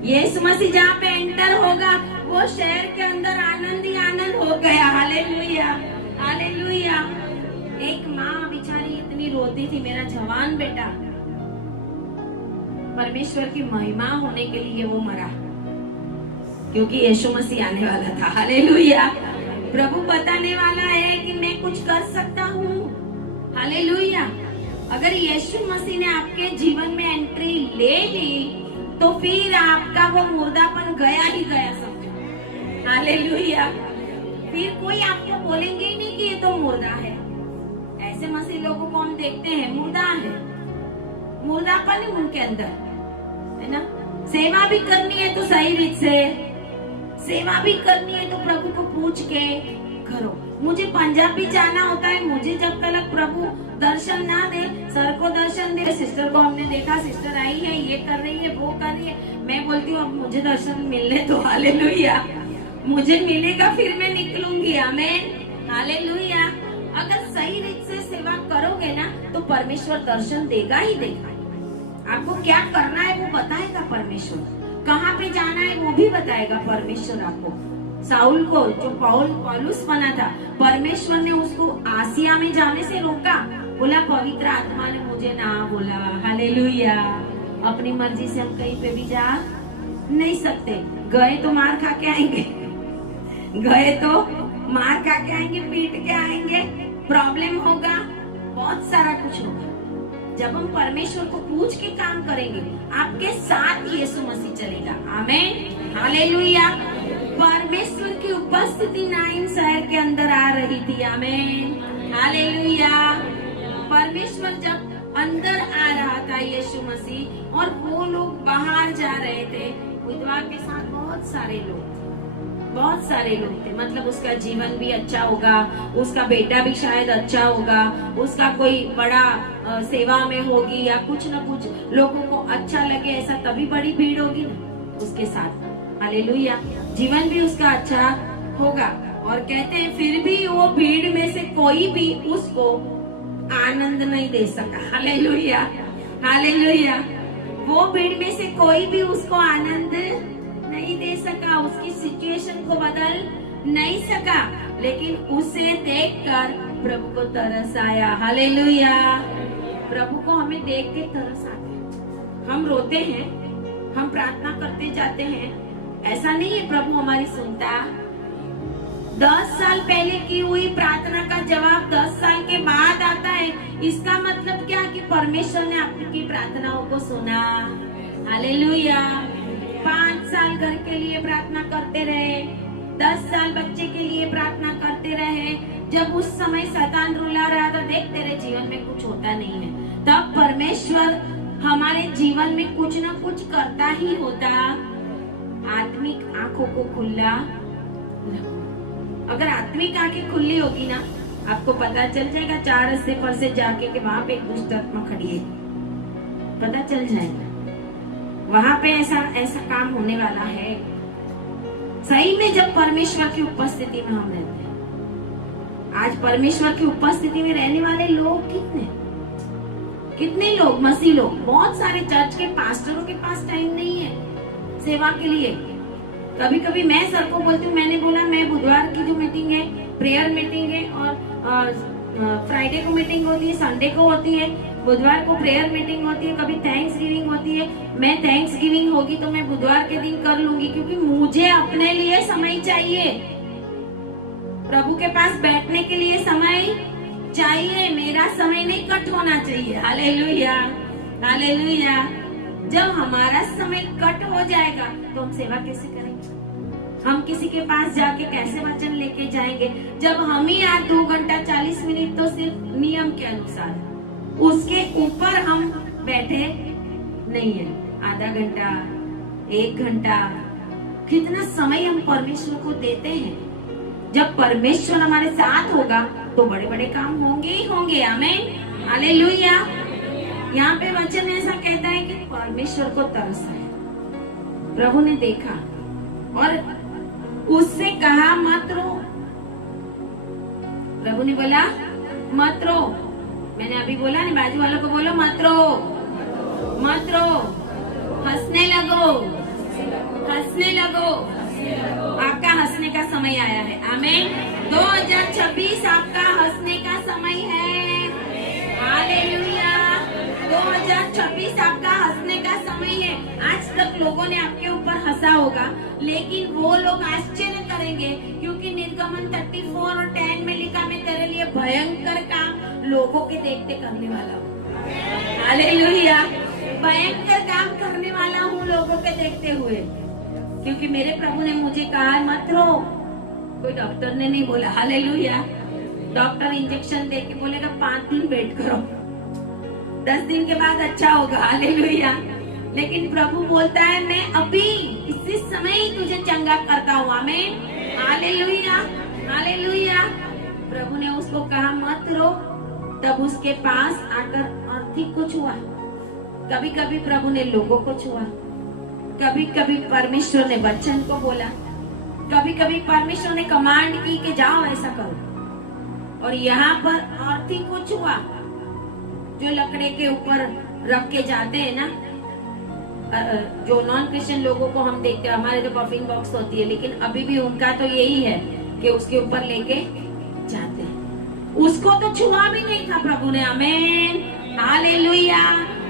यीशु मसीह जहाँ पे एंटर होगा, वो शहर के अंदर आनंद ही आनंद हो गया। Hallelujah, hallelujah. एक माँ बेचारी इतनी रोती थी, मेरा जवान बेटा, परमेश्वर की महिमा होने के लिए वो मरा, क्योंकि यीशु मसीह आने वाला था। हालेलुया। प्रभु बताने वाला है कि मैं कुछ कर सकता हूँ। हालेलुया। अगर यीशु मसीह ने आपके जीवन में एंट्री ले ली तो फिर आपका वो मुर्दापन गया ही गया समझो। हालेलुया। फिर कोई आपको बोलेंगे ही नहीं कि ये तो मुर्दा है। ऐसे मसीह लोगों को हम देखते हैं, मुर्दा है, मुर्दापन ही उनके अंदर है ना। सेवा भी करनी है तो सही रीत से, सेवा भी करनी है तो प्रभु को पूछ के करो। मुझे पंजाब भी जाना होता है, मुझे जब तक प्रभु दर्शन ना दे, सर को दर्शन दे, सिस्टर को हमने देखा, सिस्टर आई है, ये कर रही है, वो कर रही है, मैं बोलती हूँ अब मुझे दर्शन मिलने दो। हालेलुया। मुझे मिलेगा फिर मैं निकलूंगी। आमीन, हालेलुया। अगर सही रीत से सेवा करोगे ना तो परमेश्वर दर्शन देगा ही देगा। आपको क्या करना है वो बताएगा परमेश्वर, कहाँ पे जाना है वो भी बताएगा परमेश्वर आपको। साउल को, जो पौलुस बना था, परमेश्वर ने उसको आसिया में जाने से रोका, बोला पवित्र आत्मा ने मुझे ना बोला। हालेलुया। अपनी मर्जी से हम कहीं पे भी जा नहीं सकते। गए तो मार खा के आएंगे, गए तो मार खा के आएंगे, पीट के आएंगे, प्रॉब्लम होगा, बहुत सारा कुछ होगा। जब हम परमेश्वर को पूछ के काम करेंगे, आपके साथ यीशु मसीह चलेगा। आमीन, हालेलुया। परमेश्वर की उपस्थिति नाइन शहर के अंदर आ रही थी। आमीन, हालेलुया। परमेश्वर जब अंदर आ रहा था यीशु मसीह, और वो लोग बाहर जा रहे थे, विधवा के साथ बहुत सारे लोग थे। मतलब उसका जीवन भी अच्छा होगा, उसका बेटा भी शायद अच्छा होगा, उसका कोई बड़ा सेवा में होगी, या कुछ न कुछ लोगों को अच्छा लगे, ऐसा तभी बड़ी भीड़ होगी ना उसके साथ। हालेलुया। जीवन भी उसका अच्छा होगा। और कहते हैं फिर भी वो भीड़ में से कोई भी उसको आनंद नहीं दे सका। Hallelujah, hallelujah. वो भीड़ में से कोई भी उसको आनंद नहीं दे सका, उसकी सिचुएशन को बदल नहीं सका, लेकिन उसे देखकर प्रभु को तरस आया। हालेलुया। प्रभु को हमें देख के तरस आता है। हम रोते हैं, हम प्रार्थना करते जाते हैं, ऐसा नहीं है प्रभु हमारी सुनता। 10 साल पहले की हुई प्रार्थना का जवाब 10 साल के बाद आता है। इसका मतलब क्या कि परमेश्वर ने आपकी प्रार्थनाओं को सुना। हालेलुया। 5 साल घर के लिए प्रार्थना करते रहे, 10 साल बच्चे के लिए प्रार्थना करते रहे। जब उस समय शैतान रुला रहा था, देख तेरे जीवन में कुछ होता नहीं है, तब परमेश्वर हमारे जीवन में कुछ न कुछ करता ही होता। आत्मिक आंखों को खुला। अगर आत्मिक आंखें खुली होगी ना, आपको पता चल जाएगा 4 रस्ते पर से जाके कि वहां पे एक दुष्ट आत्मा खड़ी है, पता चल जाएगा वहां पे ऐसा काम होने वाला है। सही में जब परमेश्वर की उपस्थिति में हम रहते हैं। आज परमेश्वर की उपस्थिति में रहने वाले लोग कितने लोग, मसीह लोग, बहुत सारे चर्च के पास्टरों के पास टाइम नहीं है सेवा के लिए। कभी कभी मैं सर को बोलती हूँ, मैंने बोला मैं बुधवार की जो मीटिंग है, प्रेयर मीटिंग है, और फ्राइडे को मीटिंग होती है, संडे को होती है, बुधवार को प्रेयर मीटिंग होती है, कभी थैंक्स गिविंग होती है। मैं थैंक्स गिविंग होगी तो मैं बुधवार के दिन कर लूंगी, क्योंकि मुझे अपने लिए समय चाहिए, प्रभु के पास बैठने के लिए समय चाहिए। मेरा समय नहीं कट होना चाहिए। Hallelujah, hallelujah. जब हमारा समय कट हो जाएगा तो हम सेवा कैसे करेंगे? हम किसी के पास जाके कैसे वचन लेके जाएंगे? जब हम ही आज 2 घंटा 40 मिनट तो सिर्फ नियम के अनुसार, उसके ऊपर हम बैठे नहीं है। आधा घंटा, 1 घंटा, कितना समय हम परमेश्वर को देते हैं। जब परमेश्वर हमारे साथ होगा तो बड़े बड़े काम होंगे ही होंगे। आमीन, हालेलुया। यहाँ पे वचन ऐसा कहता है कि परमेश्वर को तरस है। प्रभु ने देखा और उससे कहा मत रो। प्रभु ने बोला मत रो। मैंने अभी बोला ना, बाजू वालों को बोलो मत रो, मत रो, हंसने लगो, हंसने लगो। आपका हंसने का समय आया है। आमीन। 2026 आपका हंसने का समय है। हालेलुया। 2026 आपका हंसने का समय है। आज तक लोगों ने आपके ऊपर हंसा होगा, लेकिन वो लोग आश्चर्य करेंगे, क्योंकि निर्गमन 34 और 10 में लिखा, मैं तेरे लिए भयंकर काम लोगों के देखते करने वाला हूँ। हालेलुया। भयंकर काम करने वाला हूँ लोगों के देखते हुए, क्योंकि मेरे प्रभु ने मुझे कहा मत रो। कोई डॉक्टर ने नहीं बोला। हालेलुया। डॉक्टर इंजेक्शन दे के बोलेगा 5 दिन वेट करो, 10 दिन के बाद अच्छा होगा। हालेलुया। लेकिन प्रभु बोलता है मैं अभी इसी समय ही तुझे चंगा करता हूँ। आमीन, हालेलुया, हालेलुया। प्रभु ने उसको कहा मत रो। तब उसके पास आकर आर्थिक को छुआ। कभी कभी प्रभु ने लोगों को छुआ, कभी कभी परमेश्वर ने वचन को बोला, कभी कभी परमेश्वर ने कमांड की कि जाओ ऐसा करो। और यहाँ पर आर्थिक को छुआ। जो लकड़े के ऊपर रख के जाते हैं ना, जो नॉन क्रिश्चियन लोगों को हम देखते हैं, हमारे जो कॉफिन बॉक्स होती है, लेकिन अभी भी उनका तो यही है कि उसके ऊपर लेके जाते हैं। उसको तो छुआ भी नहीं था प्रभु ने। आमीन, हालेलुया।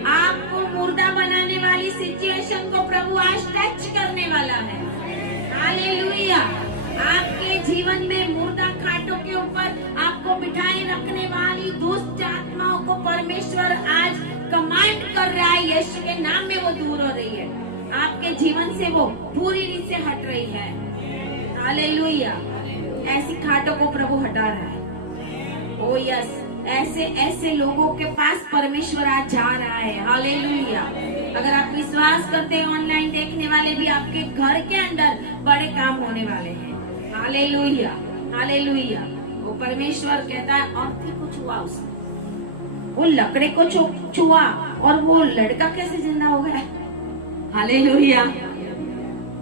आपको मुर्दा बनाने वाली सिचुएशन को प्रभु आज टच करने वाला है। हालेलुया। आपके जीवन में मुर्दा खाटों के ऊपर आपको बिठाए रखने वाली दुष्ट आत्माओं को परमेश्वर आज कमांड कर रहा है। यीशु के नाम में वो दूर हो रही है, आपके जीवन से वो पूरी रीत से हट रही है। हालेलुया। ऐसी खाटों को प्रभु हटा रहा है। ओ यस, ऐसे ऐसे लोगों के पास परमेश्वर आज जा रहा है। हालेलुया। अगर आप विश्वास करते हैं, ऑनलाइन देखने वाले भी, आपके घर के अंदर बड़े काम होने वाले हैं। Hallelujah, hallelujah. वो परमेश्वर कहता है, औरत को छुआ उसने, वो लकड़े को छुआ और वो लड़का कैसे जिंदा हो गया। हालेलुया।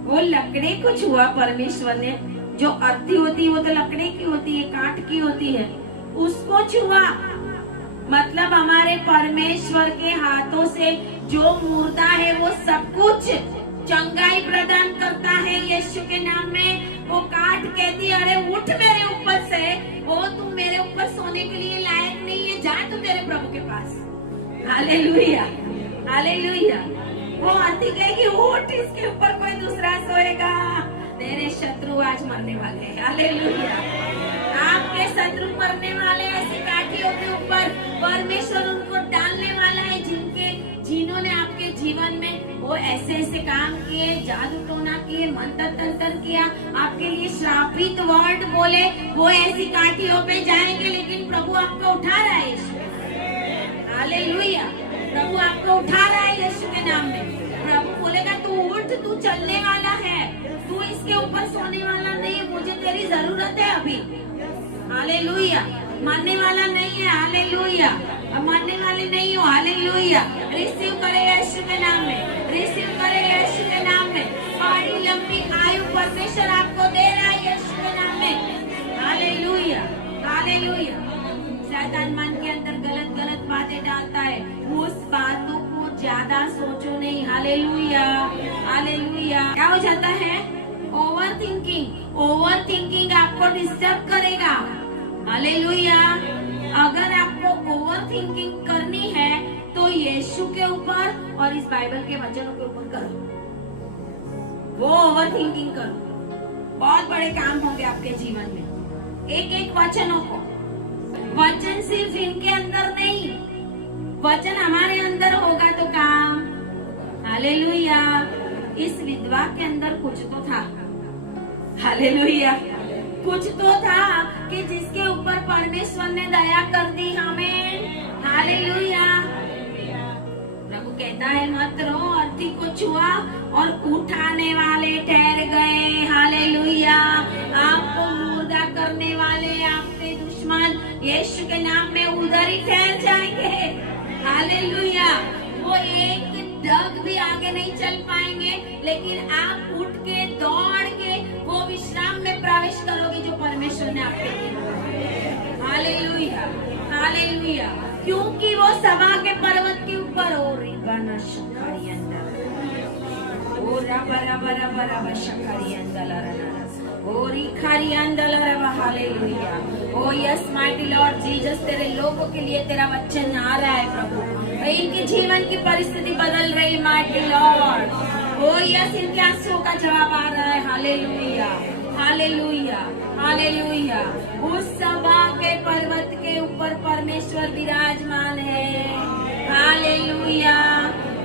वो लकड़े को छुआ परमेश्वर ने। जो अर्थी होती है वो तो लकड़े की होती है, काट की होती है, उसको छुआ। मतलब हमारे परमेश्वर के हाथों से जो मुर्दा है वो सब कुछ चंगाई प्रदान करता है। यीशु के नाम में वो काट कहती, अरे उठ मेरे ऊपर से, वो तू मेरे ऊपर सोने के लिए लायक नहीं है, जा तू मेरे प्रभु के पास। Hallelujah, hallelujah. वो आती कहेगी, उठ, इसके ऊपर कोई दूसरा सोएगा। तेरे शत्रु आज मरने वाले हैं। हालेलुया। आपके शत्रु मरने वाले, ऐसी काठियों के ऊपर परमेश्वर उनको डालने वाला है, जिन्होंने आपके जीवन में वो ऐसे ऐसे काम किए, जादू टोना किए, मंत्र तंत्र किया, आपके लिए श्रापित वर्ड बोले, वो ऐसी काठियों पे जाएंगे। लेकिन प्रभु आपको उठा रहा है। हालेलुया। प्रभु आपको उठा रहा है यीशु के नाम में। प्रभु बोलेगा, तू उठ, तू चलने वाला है, तू इसके ऊपर सोने वाला नहीं है, मुझे तेरी जरूरत है अभी। हालेलुया। मरने वाला नहीं है। हालेलुया। मरने वाले नहीं हो। हालेलुया। रिसीव करे यीशु के नाम में, रिसीव करे यीशु के नाम में। बड़ी लंबी आयु परमेश्वर आपको दे रहा है यीशु के नाम में। Hallelujah, hallelujah. शैतान मन के अंदर गलत गलत बातें डालता है, उस बातों को ज्यादा सोचो नहीं। Hallelujah, hallelujah. क्या हो जाता है? Over thinking. ओवर थिंकिंग आपको डिस्टर्ब करेगा। हालेलुया। अगर आपको ओवर थिंकिंग करनी है तो यीशु के ऊपर और इस बाइबल के वचनों के ऊपर करो। वो ओवर थिंकिंग करो, बहुत बड़े काम होंगे आपके जीवन में। एक एक वचनों को, वचन सिर्फ इनके अंदर नहीं, वचन हमारे अंदर होगा तो काम। हालेलुया। इस विधवा के अंदर कुछ तो था। हालेलुया। कुछ तो था कि जिसके ऊपर परमेश्वर ने दया कर दी हमें। हालेलुया। प्रभु कहता है, मत रो, अर्थी को छुआ और उठाने वाले ठहर गए। हालेलुया। आपको मुर्दा करने वाले आपके दुश्मन यीशु के नाम में उधर ही ठहर जाएंगे। हालेलुया। वो एक डग भी आगे नहीं चल पाएंगे, लेकिन आप उठ के दौड़ के वो विश्राम में प्रवेश करोगे जो परमेश्वर ने आपके लिए। Hallelujah, hallelujah. क्योंकि वो सभा के पर्वत के ऊपर हो रही गाना शकारी अंदर, ओ रबा रबा रबा रबा शकारी अंदर, ओ रिखारी अंदर रबा। हालेलुया। ओ यस माइटी लॉर्ड जीसस, तेरे लोगों के लिए तेरा वचन आ रहा है प्रभु। इनके जीवन की परिस्थिति बदल रही माइटी लॉर्ड। ओ यस, इनके आंसुओं का जवाब आ रहा है। Hallelujah, hallelujah, hallelujah. उस सभा के पर्वत के ऊपर परमेश्वर विराजमान है। Hallelujah,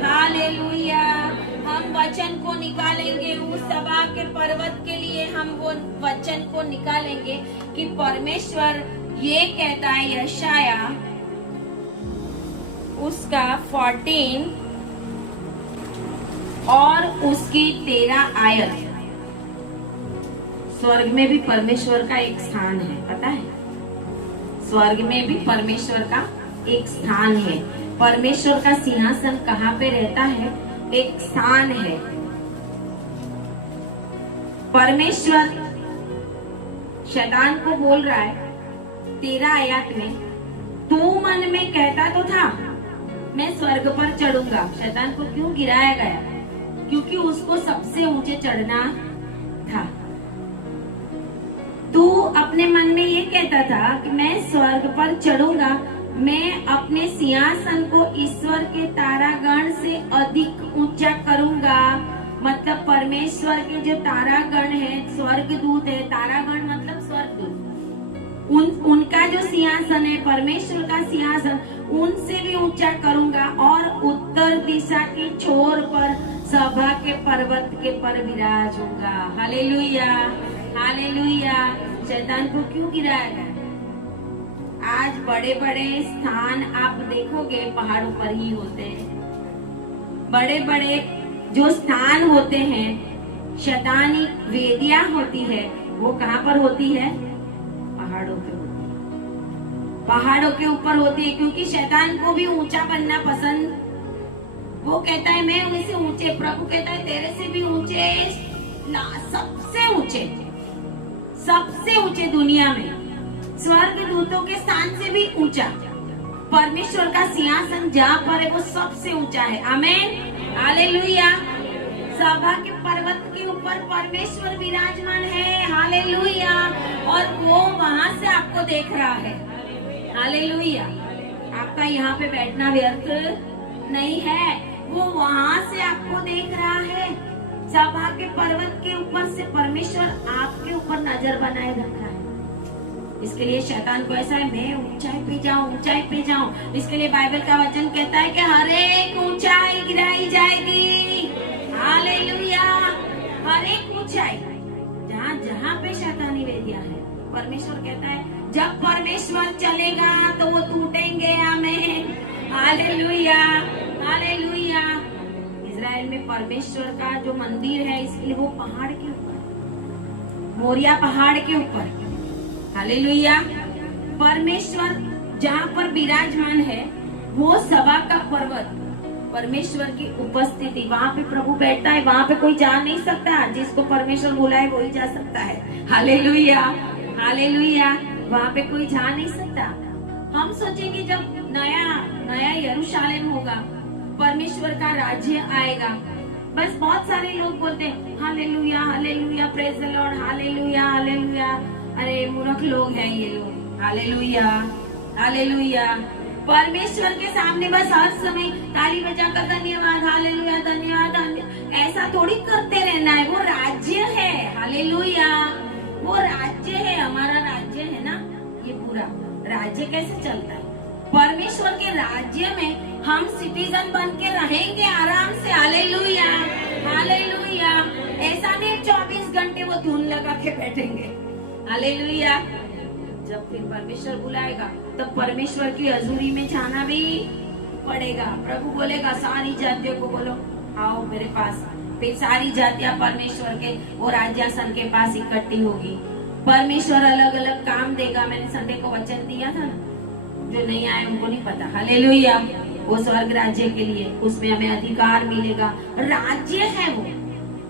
hallelujah. हम वचन को निकालेंगे उस सभा के पर्वत के लिए, हम वो वचन को निकालेंगे कि परमेश्वर ये कहता है, यशाया उसका 14 और उसकी 13 आयत। स्वर्ग में भी परमेश्वर का एक स्थान है, पता है? स्वर्ग में भी परमेश्वर का एक स्थान है। परमेश्वर का सिंहासन कहाँ पे रहता है? एक स्थान है। परमेश्वर शैतान को बोल रहा है 13 आयत में, तू मन में कहता तो था मैं स्वर्ग पर चढ़ूंगा। शैतान को क्यों गिराया गया? क्योंकि उसको सबसे ऊंचे चढ़ना था। तू अपने मन में ये कहता था कि मैं स्वर्ग पर चढ़ूंगा, मैं अपने सिंहासन को ईश्वर के तारागण से अधिक ऊंचा करूंगा। मतलब परमेश्वर के जो तारागण है, स्वर्गदूत है, तारागण मतलब स्वर्गदूत, उनका जो सिंहासन है, परमेश्वर का सिंहासन, उनसे भी ऊंचा करूंगा और उत्तर दिशा के छोर पर सभा के पर्वत के पर विराजूंगा। Hallelujah, hallelujah. शैतान को क्यों गिराया गया? आज बड़े बड़े स्थान आप देखोगे पहाड़ों पर ही होते हैं। बड़े बड़े जो स्थान होते हैं, शैतानी वेदियां होती है, वो कहाँ पर होती है? पहाड़ों के ऊपर, पहाड़ों के ऊपर होती है। क्योंकि शैतान को भी ऊंचा बनना पसंद, वो कहता है मैं उनसे ऊंचे, प्रभु कहता है तेरे से भी ऊंचे, सबसे ऊंचे, सबसे ऊंचे दुनिया में, स्वर्ग दूतों के स्थान से भी ऊंचा परमेश्वर का सिंहासन जहाँ पर है वो सबसे ऊंचा है। आमीन, हालेलुया। सभा के पर्वत के ऊपर परमेश्वर विराजमान है। हालेलुया। और वो वहां से आपको देख रहा है। हालेलुया। आपका यहाँ पे बैठना व्यर्थ नहीं है, वो वहां से आपको देख रहा है। सभा के पर्वत के ऊपर से परमेश्वर आपके ऊपर नजर बनाए रख रहा है। इसके लिए शैतान को ऐसा है, मैं ऊंचाई पे जाऊं, ऊंचाई पे जाऊं। इसके लिए बाइबल का वचन कहता है कि हर एक ऊंचाई गिराई जाएगी। हालेलुया। हर एक ऊंचाई, जहाँ जहाँ पे शैतानी वेदियां है, परमेश्वर कहता है जब परमेश्वर चलेगा तो वो टूटेंगे। आमीन, हालेलुया, हालेलुया। इजराइल में परमेश्वर का जो मंदिर है, इसके लिए वो पहाड़ के ऊपर, मोरिया पहाड़ के ऊपर। हालेलुया। परमेश्वर जहाँ पर विराजमान है, वो सभा का पर्वत, परमेश्वर की उपस्थिति, वहाँ पे प्रभु बैठता है। वहाँ पे कोई जा नहीं सकता, जिसको परमेश्वर बुलाए वो ही जा सकता है। Hallelujah, hallelujah. वहाँ पे कोई जा नहीं सकता। हम सोचेंगे जब नया यरूशलेम होगा, परमेश्वर का राज्य आएगा, बस बहुत सारे लोग बोलते हैं hallelujah, hallelujah, praise the Lord, hallelujah, hallelujah. अरे मूर्ख लोग हैं ये लोग। Hallelujah, hallelujah. परमेश्वर के सामने बस हर समय ताली बजाकर धन्यवाद, हालेलुया, धन्यवाद, धन्यवाद, ऐसा थोड़ी करते रहना है। वो राज्य है। हालेलुया। वो राज्य है, हमारा राज्य है ना। ये पूरा राज्य कैसे चलता है? परमेश्वर के राज्य में हम सिटीजन बन के रहेंगे आराम से। Hallelujah, hallelujah. ऐसा नहीं 24 घंटे वो धुन लगा के बैठेंगे। हालेलुया। जब फिर परमेश्वर बुलाएगा तब परमेश्वर की हजूरी में जाना भी पड़ेगा। प्रभु बोलेगा सारी जातियों को बोलो आओ मेरे पास। फिर सारी जातियां परमेश्वर के वो राज्यासन के पास इकट्ठी होगी। परमेश्वर अलग अलग काम देगा। मैंने संडे को वचन दिया था ना, जो नहीं आए उनको नहीं पता। हालेलुया। वो स्वर्ग राज्य के लिए, उसमें हमें अधिकार मिलेगा। राज्य है वो,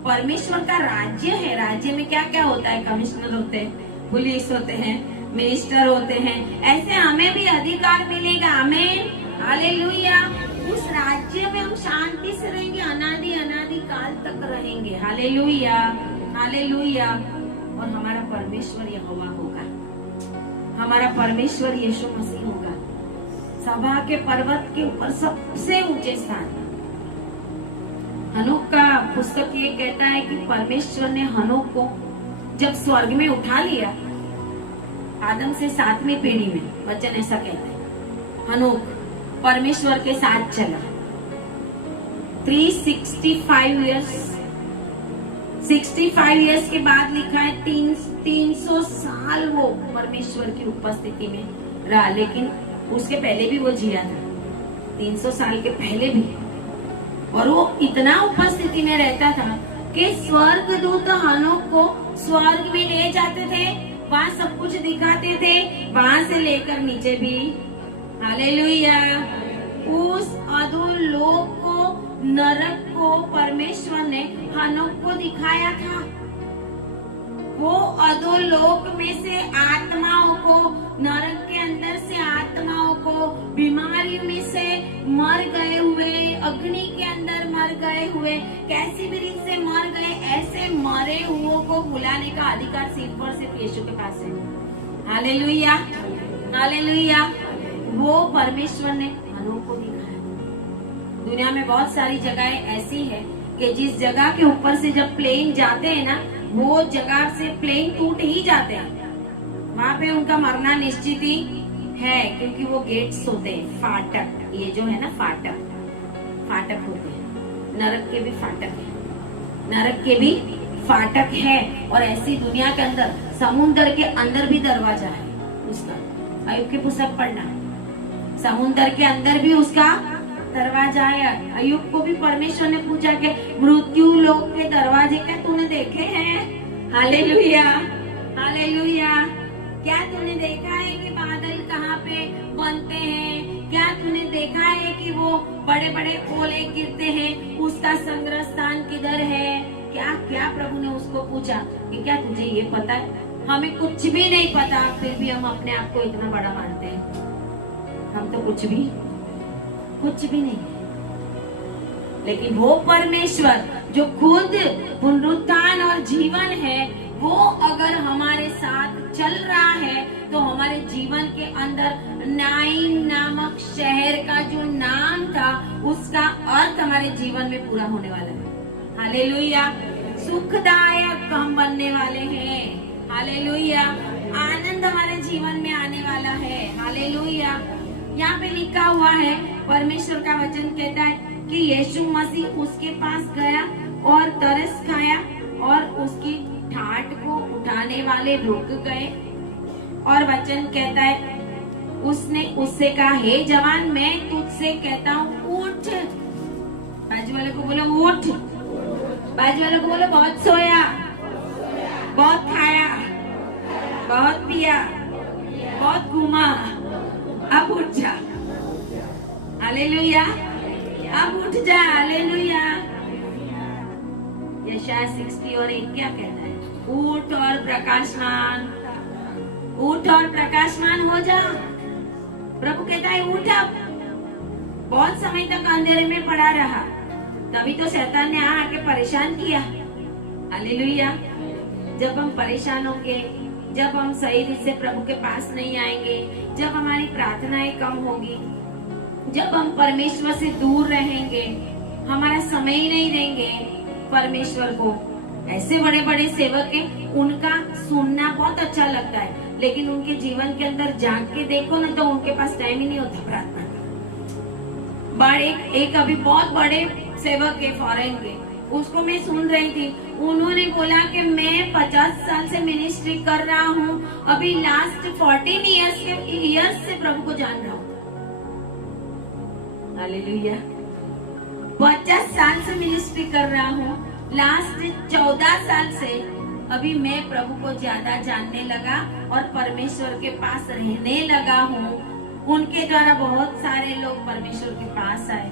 परमेश्वर का राज्य है। राज्य में क्या क्या होता है? कमिश्नर होते हैं, पुलिस होते हैं, मिनिस्टर होते हैं। ऐसे हमें भी अधिकार मिलेगा। आमीन, हालेलुया। उस राज्य में हम शांति से रहेंगे, अनादि अनादि काल तक रहेंगे। Hallelujah, hallelujah. और हमारा परमेश्वर यहोवा होगा, हमारा परमेश्वर यीशु मसीह होगा। सभा के पर्वत के ऊपर सबसे ऊंचे स्थान। हनोक का पुस्तक ये कहता है कि परमेश्वर ने हनोक को जब स्वर्ग में उठा लिया, आदम से 7वीं पीढ़ी में, वचन ऐसा कहता है, हनोक परमेश्वर के साथ चला 365 इयर्स। 65 इयर्स के बाद लिखा है 300 साल वो परमेश्वर की उपस्थिति में रहा। लेकिन उसके पहले भी वो जिया था, 300 साल के पहले भी। और वो इतना उपस्थिति में रहता था कि स्वर्गदूत हनोक को स्वर्ग में ले जाते थे, वहाँ सब कुछ दिखाते थे, वहाँ से लेकर नीचे भी। हालेलुया। उस अधोलोक को, नरक को परमेश्वर ने हनोक को दिखाया था। वो अधोलोक में से आत्माओं को, नरक के अंदर से आत्माओं को, बीमारियों में से मर गए हुए, अग्नि के अंदर मर गए हुए, कैसी भी रीत से मर गए, ऐसे मरे हुओं को बुलाने का अधिकार सिर्फ और सिर्फ यीशु के पास है। Hallelujah, hallelujah. वो परमेश्वर ने अनूप को दिखाया। दुनिया में बहुत सारी जगहें ऐसी है कि जिस जगह के ऊपर से जब प्लेन जाते हैं ना, वो जगह से प्लेन टूट ही जाते हैं। वहाँ पे उनका मरना निश्चित ही है, क्योंकि वो गेट्स होते हैं, फाटक। ये जो है ना फाटक, फाटक होते हैं। नरक के भी फाटक है, नरक के भी फाटक है। और ऐसी दुनिया के अंदर, समुद्र के अंदर भी दरवाजा है उसका। अय्यूब की पुस्तक पढ़ना, समुद्र के अंदर भी उसका दरवाजा है। अय्यूब को भी परमेश्वर ने पूछा कि मृत्यु लोक के दरवाजे क्या तूने देखे हैं? Hallelujah, hallelujah. क्या तूने देखा है कि बादल कहाँ पे बनते हैं? क्या तूने देखा है कि वो बड़े बड़े ओले गिरते हैं? उसका संग्रह स्थान किधर है? क्या क्या प्रभु ने उसको पूछा कि क्या तुझे ये पता है? हमें कुछ भी नहीं पता, फिर भी हम अपने आप को इतना बड़ा मानते हैं। हम तो कुछ भी नहीं है। लेकिन वो परमेश्वर जो खुद पुनरुत्थान और जीवन है, वो अगर हमारे साथ चल रहा है तो हमारे जीवन के अंदर नाइन नामक शहर का जो नाम था, उसका अर्थ हमारे जीवन में पूरा होने वाला है। हालेलुया। सुखदायक हम बनने वाले हैं। हालेलुया। आनंद हमारे जीवन में आने वाला है। हालेलुया। यहाँ पे लिखा हुआ है, परमेश्वर का वचन कहता है कि यीशु मसीह उसके पास गया और तरस खाया, और उसकी ठाट को उठाने वाले रुक गए। और वचन कहता है, उसने उससे कहा, हे जवान, मैं तुझसे कहता हूँ, उठ। बाजू वाले को बोलो उठ। बाजू वाले को बोलो बहुत सोया, बहुत खाया, बहुत पिया, बहुत घूमा, अब उठ जा। हालेलुया। अब उठ जा। हालेलुया। यशायाह 60 और 1 क्या कहता है? उठ और प्रकाशमान, उठ और प्रकाशमान हो जा। प्रभु कहता है उठ। अब बहुत समय तक अंधेरे में पड़ा रहा, तभी तो शैतान ने आके परेशान किया। हालेलुया। जब हम परेशान होंगे, जब हम सही रीत से प्रभु के पास नहीं आएंगे, जब हमारी प्रार्थनाएं कम होगी, जब हम परमेश्वर से दूर रहेंगे, हमारा समय ही नहीं देंगे परमेश्वर को। ऐसे बड़े बड़े सेवक हैं, उनका सुनना बहुत अच्छा लगता है, लेकिन उनके जीवन के अंदर झांक के देखो ना, तो उनके पास टाइम ही नहीं होता प्रार्थना का। बड़े एक अभी बहुत बड़े सेवक है फॉरेन के, उसको मैं सुन रही थी। उन्होंने बोला कि मैं 50 साल से मिनिस्ट्री कर रहा हूँ, अभी लास्ट 14 इयर्स से प्रभु को जान रहा हूँ। हालेलुया। 50 साल से मिनिस्ट्री कर रहा हूँ, लास्ट 14 साल से अभी मैं प्रभु को ज्यादा जानने लगा और परमेश्वर के पास रहने लगा हूँ। उनके द्वारा बहुत सारे लोग परमेश्वर के पास आए,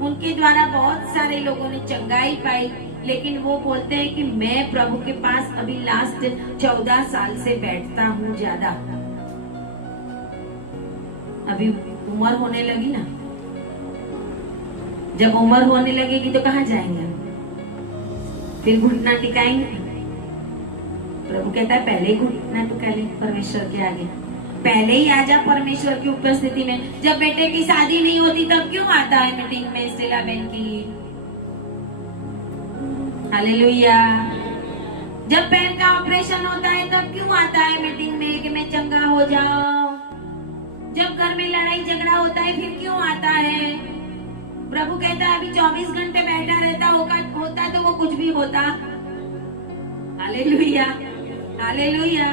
उनके द्वारा बहुत सारे लोगों ने चंगाई पाई, लेकिन वो बोलते हैं कि मैं प्रभु के पास अभी लास्ट 14 साल से बैठता हूँ ज्यादा। अभी उम्र होने लगी ना, जब उम्र होने लगेगी तो कहाँ जाएंगे? फिर घुटना टिकाएंगे? प्रभु कहता है पहले ही घुटना टिका ले परमेश्वर के आगे, पहले ही आजा परमेश्वर की उपस्थिति में। जब बेटे की शादी नहीं होती तब क्यों आता है मीटिंग में स्टेला बहन की? हालेलुया। जब बहन का ऑपरेशन होता है तब क्यों आता है मीटिंग में कि मैं चंगा हो जाऊं? जब घर में लड़ाई झगड़ा होता है फिर क्यों आता है? प्रभु कहता है अभी 24 घंटे बैठा रहता होता तो वो कुछ भी होता। Hallelujah, hallelujah.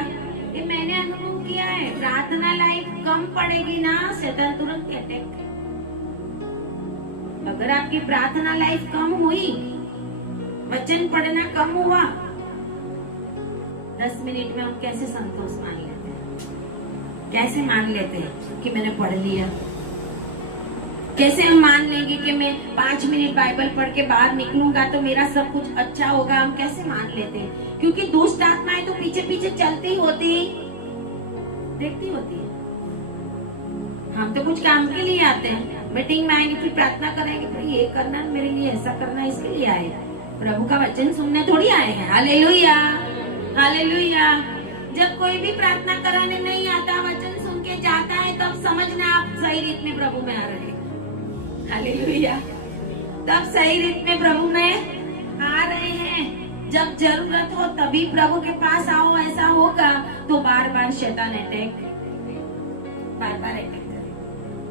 ये मैंने अनुभव किया है। प्रार्थना लाइफ कम पड़ेगी ना, शैतान तुरंत अटैक। अगर आपकी प्रार्थना लाइफ कम हुई, वचन पढ़ना कम हुआ, 10 मिनट में हम कैसे संतोष मान लेते हैं? कैसे मान लेते हैं कि मैंने पढ़ लिया? कैसे हम मान लेंगे कि मैं 5 मिनट बाइबल पढ़ के बाहर निकलूंगा तो मेरा सब कुछ अच्छा होगा? हम कैसे मान लेते हैं? क्योंकि दुष्ट आत्माएं तो पीछे पीछे चलती होती, देखती होती है। हम तो कुछ काम के लिए आते हैं, मीटिंग में आएंगे फिर प्रार्थना करेंगे, फिर ये करना मेरे लिए, ऐसा करना इसके लिए आए, प्रभु का वचन सुनने थोड़ी आए हैं। Hallelujah, hallelujah. जब कोई भी प्रार्थना कराने नहीं आता, वचन सुन के जाता है, तब समझना आप सही रीत में प्रभु में आ रहे हैं। हालेलुया। तब सही रीत में प्रभु में आ रहे हैं। जब जरूरत हो तभी प्रभु के पास आओ, ऐसा होगा तो बार बार शैतान अटैक करे।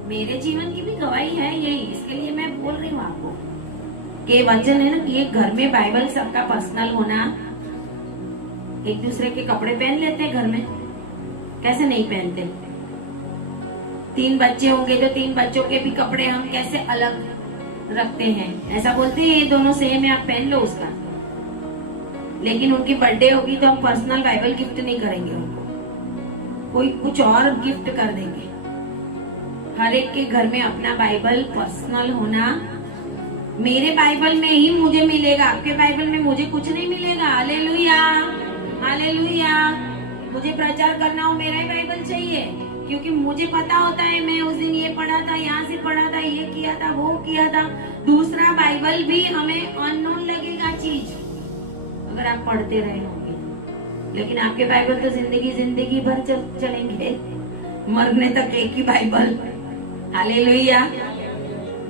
मेरे जीवन की भी गवाही है यही, इसके लिए मैं बोल रही हूँ आपको कि वचन है ना कि एक घर में बाइबल सबका पर्सनल होना। एक दूसरे के कपड़े पहन लेते हैं घर में, कैसे नहीं पहनते? 3 बच्चे होंगे तो 3 बच्चों के भी कपड़े हम कैसे अलग रखते हैं, ऐसा बोलते हैं ये दोनों सेम है, आप पहन लो उसका। लेकिन उनकी बर्थडे होगी तो हम पर्सनल बाइबल गिफ्ट नहीं करेंगे उनको, कोई कुछ और गिफ्ट कर देंगे। हर एक के घर में अपना बाइबल पर्सनल होना। मेरे बाइबल में ही मुझे मिलेगा, आपके बाइबल में मुझे कुछ नहीं मिलेगा। Hallelujah, hallelujah. मुझे प्रचार करना हो, मेरा ही बाइबल चाहिए, क्योंकि मुझे पता होता है मैं उस दिन ये पढ़ा था, यहाँ से पढ़ा था, ये किया था, वो किया था। दूसरा बाइबल भी हमें अननोन लगेगा चीज अगर आप पढ़ते रहे होंगे। लेकिन आपके बाइबल तो जिंदगी भर चलेंगे, मरने तक एक ही बाइबल। हालेलुया।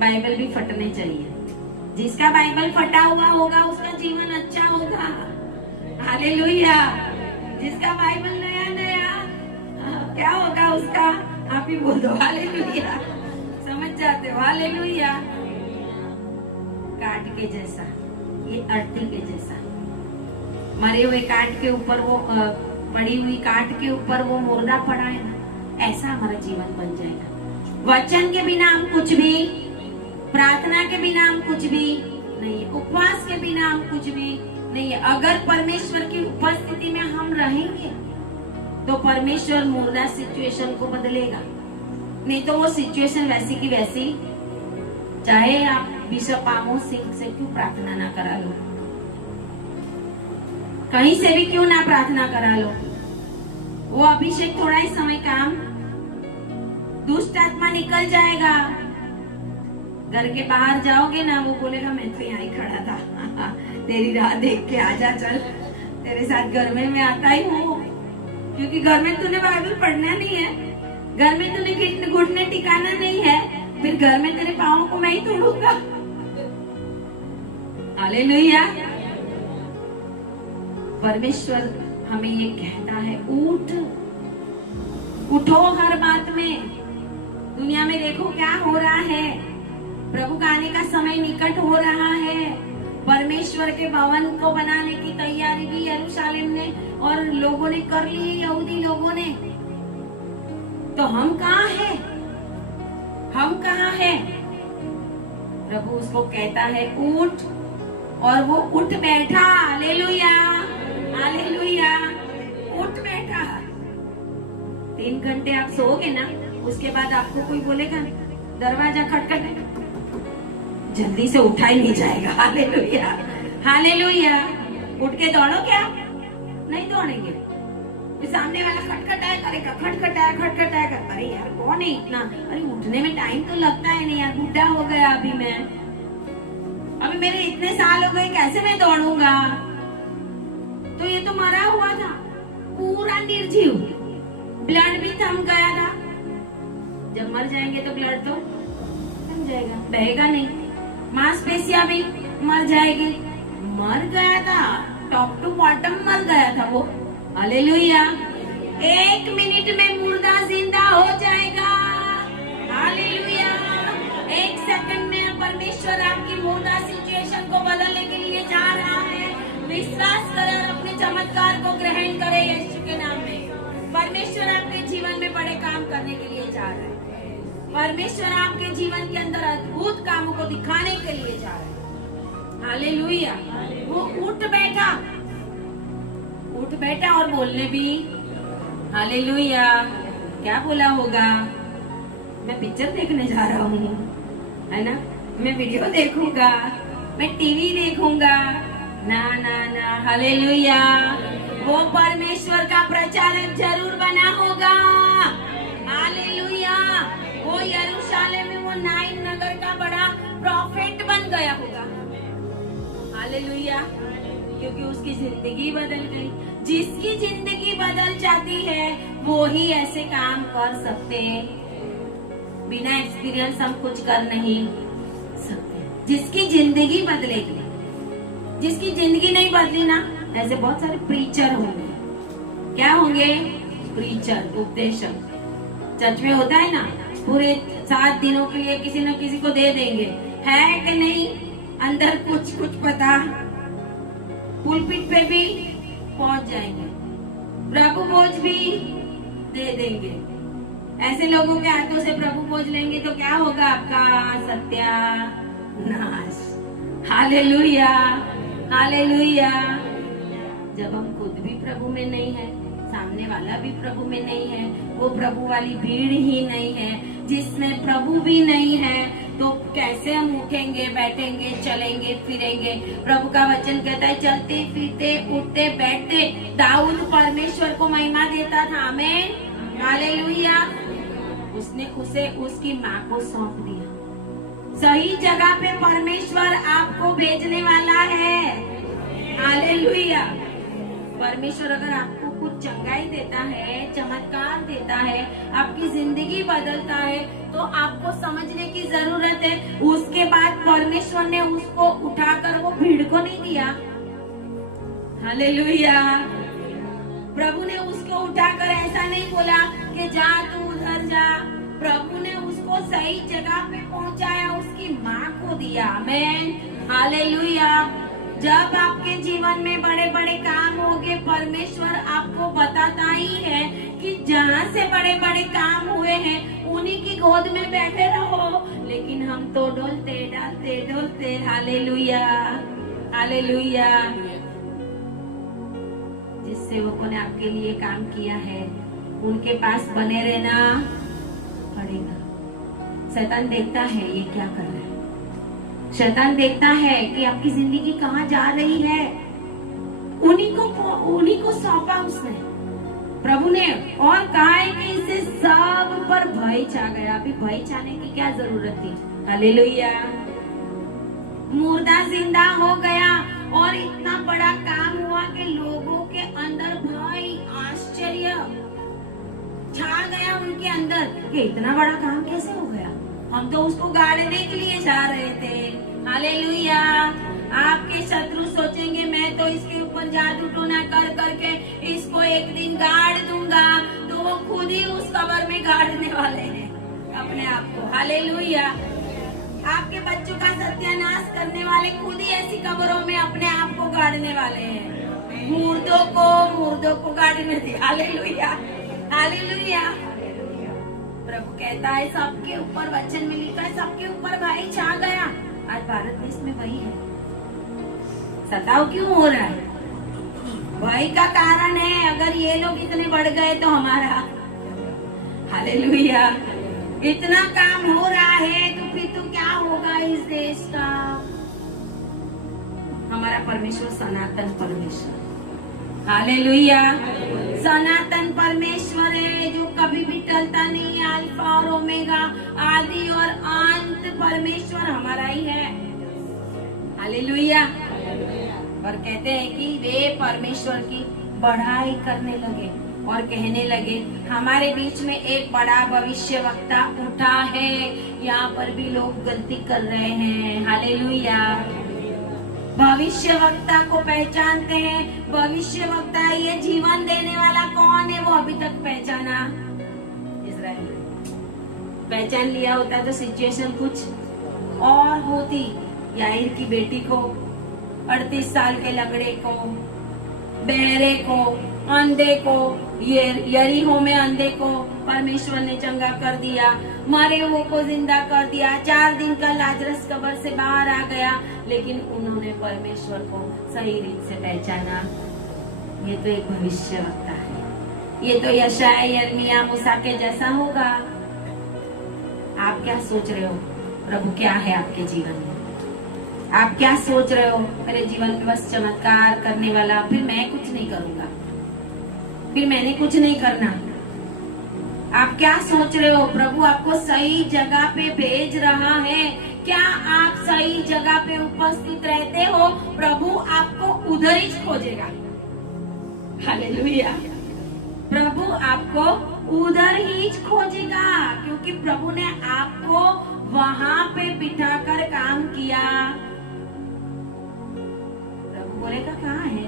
बाइबल भी फटने चाहिए। जिसका बाइबल फटा हुआ होगा उसका जीवन अच्छा होगा। हालेलुया। जिसका बाइबल नया नया क्या होगा उसका, आप ही बोल दो। हालेलुया। समझ जाते हो? हालेलुया। काट के जैसा, ये अर्थी के जैसा, मरे हुए काट के ऊपर वो पड़ी हुई काट के ऊपर वो मुर्दा पड़ा है ना, ऐसा हमारा जीवन बन जाएगा। वचन के बिना हम कुछ भी, प्रार्थना के बिना हम कुछ भी नहीं, उपवास के बिना हम कुछ भी नहीं है। अगर परमेश्वर की उपस्थिति में हम रहेंगे तो परमेश्वर मुर्दा सिचुएशन को बदलेगा। नहीं तो वो सिचुएशन वैसी की वैसी, चाहे आप बिशप आमोस सिंह से क्यों प्रार्थना ना करा लो, कहीं से भी क्यों ना प्रार्थना करा लो, वो अभिषेक थोड़ा ही समय काम, दुष्ट आत्मा निकल जाएगा। घर के बाहर जाओगे ना, वो बोलेगा मैं तो यहाँ ही खड़ा था तेरी राह देख के आजा, चल तेरे साथ घर में मैं आता ही हूँ, क्योंकि घर में तूने बाइबल पढ़ना नहीं है, घर में तूने घुटने टिकाना नहीं है, फिर घर में तेरे पाँव को मैं ही तोड़ूंगा। हालेलुया। परमेश्वर हमें ये कहता है, उठो हर बात में। दुनिया में देखो क्या हो रहा है, प्रभु का आने का समय निकट हो रहा है। परमेश्वर के भवन को बनाने की तैयारी भी यरूशलेम ने और लोगों ने कर ली, यहूदी लोगों ने। तो हम कहाँ हैं? हम कहाँ हैं? प्रभु उसको कहता है उठ, और वो उठ बैठा। Hallelujah, hallelujah. उठ बैठा। 3 घंटे आप सोओगे ना, उसके बाद आपको कोई बोलेगा दरवाजा खटखट, जल्दी से उठा ही नहीं जाएगा। Hallelujah, hallelujah. उठ के दौड़ो क्या? नहीं दौड़ेंगे। सामने वाला खटखटाया करेगा, खटखटाया। अरे यार कौन है इतना, अरे उठने में टाइम तो लगता है नहीं यार, बुढ़ा हो गया अभी मैं, अभी मेरे इतने साल हो गए, कैसे मैं दौड़ूंगा? तो ये तो मरा हुआ था, पूरा निर्जीव, ब्लड भी थम गया था। जब मर जाएंगे तो ब्लड तो थम जाएगा, बहेगा नहीं, मांसपेशियां भी मर जाएगी। मर गया था, टॉप टू बॉटम मर गया था वो। हालेलुया। 1 मिनट में मुर्दा जिंदा हो जाएगा। हालेलुया। 1 सेकंड में परमेश्वर आपकी मुर्दा सिचुएशन को बदलने के लिए जा रहा है। विश्वास करें और अपने चमत्कार को ग्रहण करें यीशु के नाम में। परमेश्वर आपके जीवन में बड़े काम करने के लिए जा रहा है। परमेश्वर आपके जीवन के अंदर अद्भुत कामों को दिखाने के लिए जा रहा है। हालेलुया। वो उठ बैठा और बोलने भी। हालेलुया। क्या बोला होगा? मैं पिक्चर देखने जा रहा हूँ, है ना, मैं वीडियो देखूंगा, मैं टीवी देखूंगा। ना ना ना। हालेलुया। वो परमेश्वर का प्रचारक जरूर बना होगा। हालेलुया। वो यरूशलेम में वो नाइन नगर का बड़ा प्रॉफिट बन गया होगा। हालेलुया। क्योंकि उसकी जिंदगी बदल गई। जिसकी जिंदगी बदल जाती है वो ही ऐसे काम कर सकते हैं। बिना एक्सपीरियंस हम कुछ कर नहीं सकते। जिसकी जिंदगी बदलेगी, जिसकी जिंदगी नहीं बदली ना, ऐसे बहुत सारे प्रीचर होंगे। क्या होंगे? प्रीचर, उपदेशक। चर्च में होता है ना, पूरे 7 दिनों के लिए किसी न किसी को दे देंगे, है कि नहीं? अंदर कुछ कुछ पता, पुलपिट पे भी पहुंच जाएंगे, प्रभु भोज भी दे देंगे। ऐसे लोगों के हाथों से प्रभु भोज लेंगे तो क्या होगा? आपका सत्यानाश। Hallelujah, hallelujah. जब हम खुद भी प्रभु में नहीं है, सामने वाला भी प्रभु में नहीं है, वो प्रभु वाली भीड़ ही नहीं है, जिसमें प्रभु भी नहीं है, तो कैसे हम उठेंगे, बैठेंगे, चलेंगे, फिरेंगे? प्रभु का वचन कहता है चलते फिरते उठते बैठते दाऊद परमेश्वर को महिमा देता था। आमीन, हालेलुया। उसने उसे उसकी माँ को सौंप दिया। सही जगह पे परमेश्वर आपको भेजने वाला है। हालेलुया। परमेश्वर अगर आपको कुछ चंगाई देता है, चमत्कार देता है, आपकी जिंदगी बदलता है, तो आपको समझने की जरूरत है उसके बाद परमेश्वर ने उसको उठाकर वो भीड़ को नहीं दिया। हालेलुया। प्रभु ने उसको उठाकर ऐसा नहीं बोला कि जा तू उधर जा। प्रभु ने उसको सही जगह पे पहुंचाया, उसकी माँ को दिया। आमीन, हालेलुया। जब आपके जीवन में बड़े बड़े काम होंगे, परमेश्वर आपको बताता ही है कि जहाँ से बड़े बड़े काम हुए हैं उन्हीं की गोद में बैठे रहो। लेकिन हम तो डोलते डालते डोलते, हालेलुया, हालेलुया। जिस सेवकों ने आपके लिए काम किया है उनके पास बने रहना पड़ेगा। शैतान देखता है ये क्या कर रहा है, शैतान देखता है कि आपकी जिंदगी कहाँ जा रही है। उन्हीं को सौंपा उसने, प्रभु ने, और कहा है कि इससे सब पर भय छा गया। अभी भय छाने की क्या जरूरत थी? हालेलुया। मुर्दा जिंदा हो गया और इतना बड़ा काम हुआ कि लोगों के अंदर भय, आश्चर्य छा गया उनके अंदर कि इतना बड़ा काम कैसे हो गया। हम तो उसको गाड़ने के लिए जा रहे थे। हालेलुया। आपके शत्रु सोचेंगे मैं तो इसके ऊपर जादू टोना कर करके इसको एक दिन गाड़ दूंगा, तो वो खुद ही उस कब्र में गाड़ने वाले हैं अपने आप को। हालेलुया। आपके बच्चों का सत्यानाश करने वाले खुद ही ऐसी कब्रों में अपने आप को गाड़ने वाले हैं। मुर्दों को गाड़ने दे। Hallelujah, hallelujah. प्रभु कहता है सबके ऊपर, वचन में लिखा है सबके ऊपर भाई छा गया। आज भारत देश में वही है। सताव क्यों हो रहा है? भय का कारण है। अगर ये लोग इतने बढ़ गए तो हमारा, हालेलुया, इतना काम हो रहा है तो फिर तो क्या होगा इस देश का। हमारा परमेश्वर सनातन परमेश्वर, हालेलुया, सनातन परमेश्वर है जो कभी भी टलता नहीं है। अल्फा और ओमेगा, आदि और अंत परमेश्वर हमारा ही है। हालेलुया। और कहते हैं कि वे परमेश्वर की बढ़ाई करने लगे और कहने लगे हमारे बीच में एक बड़ा भविष्यवक्ता उठा है। यहाँ पर भी लोग गलती कर रहे हैं। हालेलुया। भविष्यवक्ता को पहचानते हैं। भविष्यवक्ता, ये जीवन देने वाला कौन है, वो अभी तक पहचाना इस्राएल। पहचान लिया होता तो सिचुएशन कुछ और होती। याईर की बेटी को, 38 साल के लंगड़े को, बहरे को, अंधे को, यरीहो में अंधे को परमेश्वर ने चंगा कर दिया। मरे हुए को जिंदा कर दिया। 4 दिन का लाजरस कब्र से बाहर आ गया। लेकिन उन्होंने परमेश्वर को सही रीत से पहचाना। ये तो एक भविष्यवक्ता है। ये तो यशायाह, यिर्मयाह, मूसा के जैसा होगा। आप क्या सोच रहे हो? प्रभु क्या है आपके जीवन में? आप क्या सोच रहे हो? मेरे जीवन में बस चमत्कार करने वाला, फिर मैं कुछ नहीं करूंगा, फिर मैंने कुछ नहीं करना। आप क्या सोच रहे हो? प्रभु आपको सही जगह पे भेज रहा है। क्या आप सही जगह पे उपस्थित रहते हो? प्रभु आपको उधर ही खोजेगा। हालेलुया। प्रभु आपको उधर ही खोजेगा, क्योंकि प्रभु ने आपको वहां पे बिठाकर काम किया। प्रभु बोलेगा कहाँ है?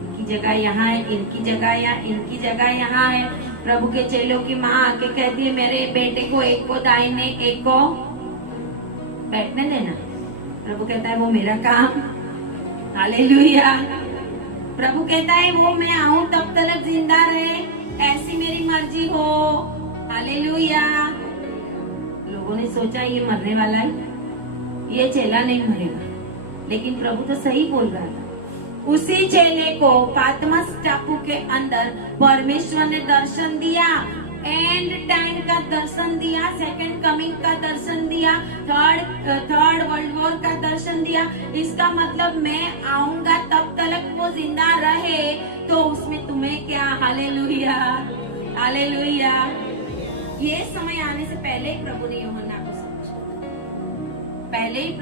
इनकी जगह यहाँ है, इनकी जगह यहाँ, इनकी जगह यहाँ है। प्रभु के चेलों की माँ आके कहती है मेरे बेटे को एक को दाहिने एक को बैठने देना। प्रभु कहता है वो मेरा काम। हालेलुया। प्रभु कहता है वो मैं आऊं तब तक जिंदा रहे, ऐसी मेरी मर्जी हो। हालेलुया। लोगों ने सोचा ये मरने वाला है, ये चेला नहीं मरेगा, लेकिन प्रभु तो सही बोल रहा था। उसी चेले को पातमस टापू के अंदर परमेश्वर ने दर्शन दिया, एंड टाइम का दर्शन दिया, सेकंड कमिंग का दर्शन दिया, थर्ड वर्ल्ड वॉर का दर्शन दिया। इसका मतलब मैं आऊंगा तब तक वो जिंदा रहे, तो उसमें तुम्हें क्या? Hallelujah, hallelujah. ये समय आने से पहले ही प्रभु ने यूहन्ना को समझा, पहले ही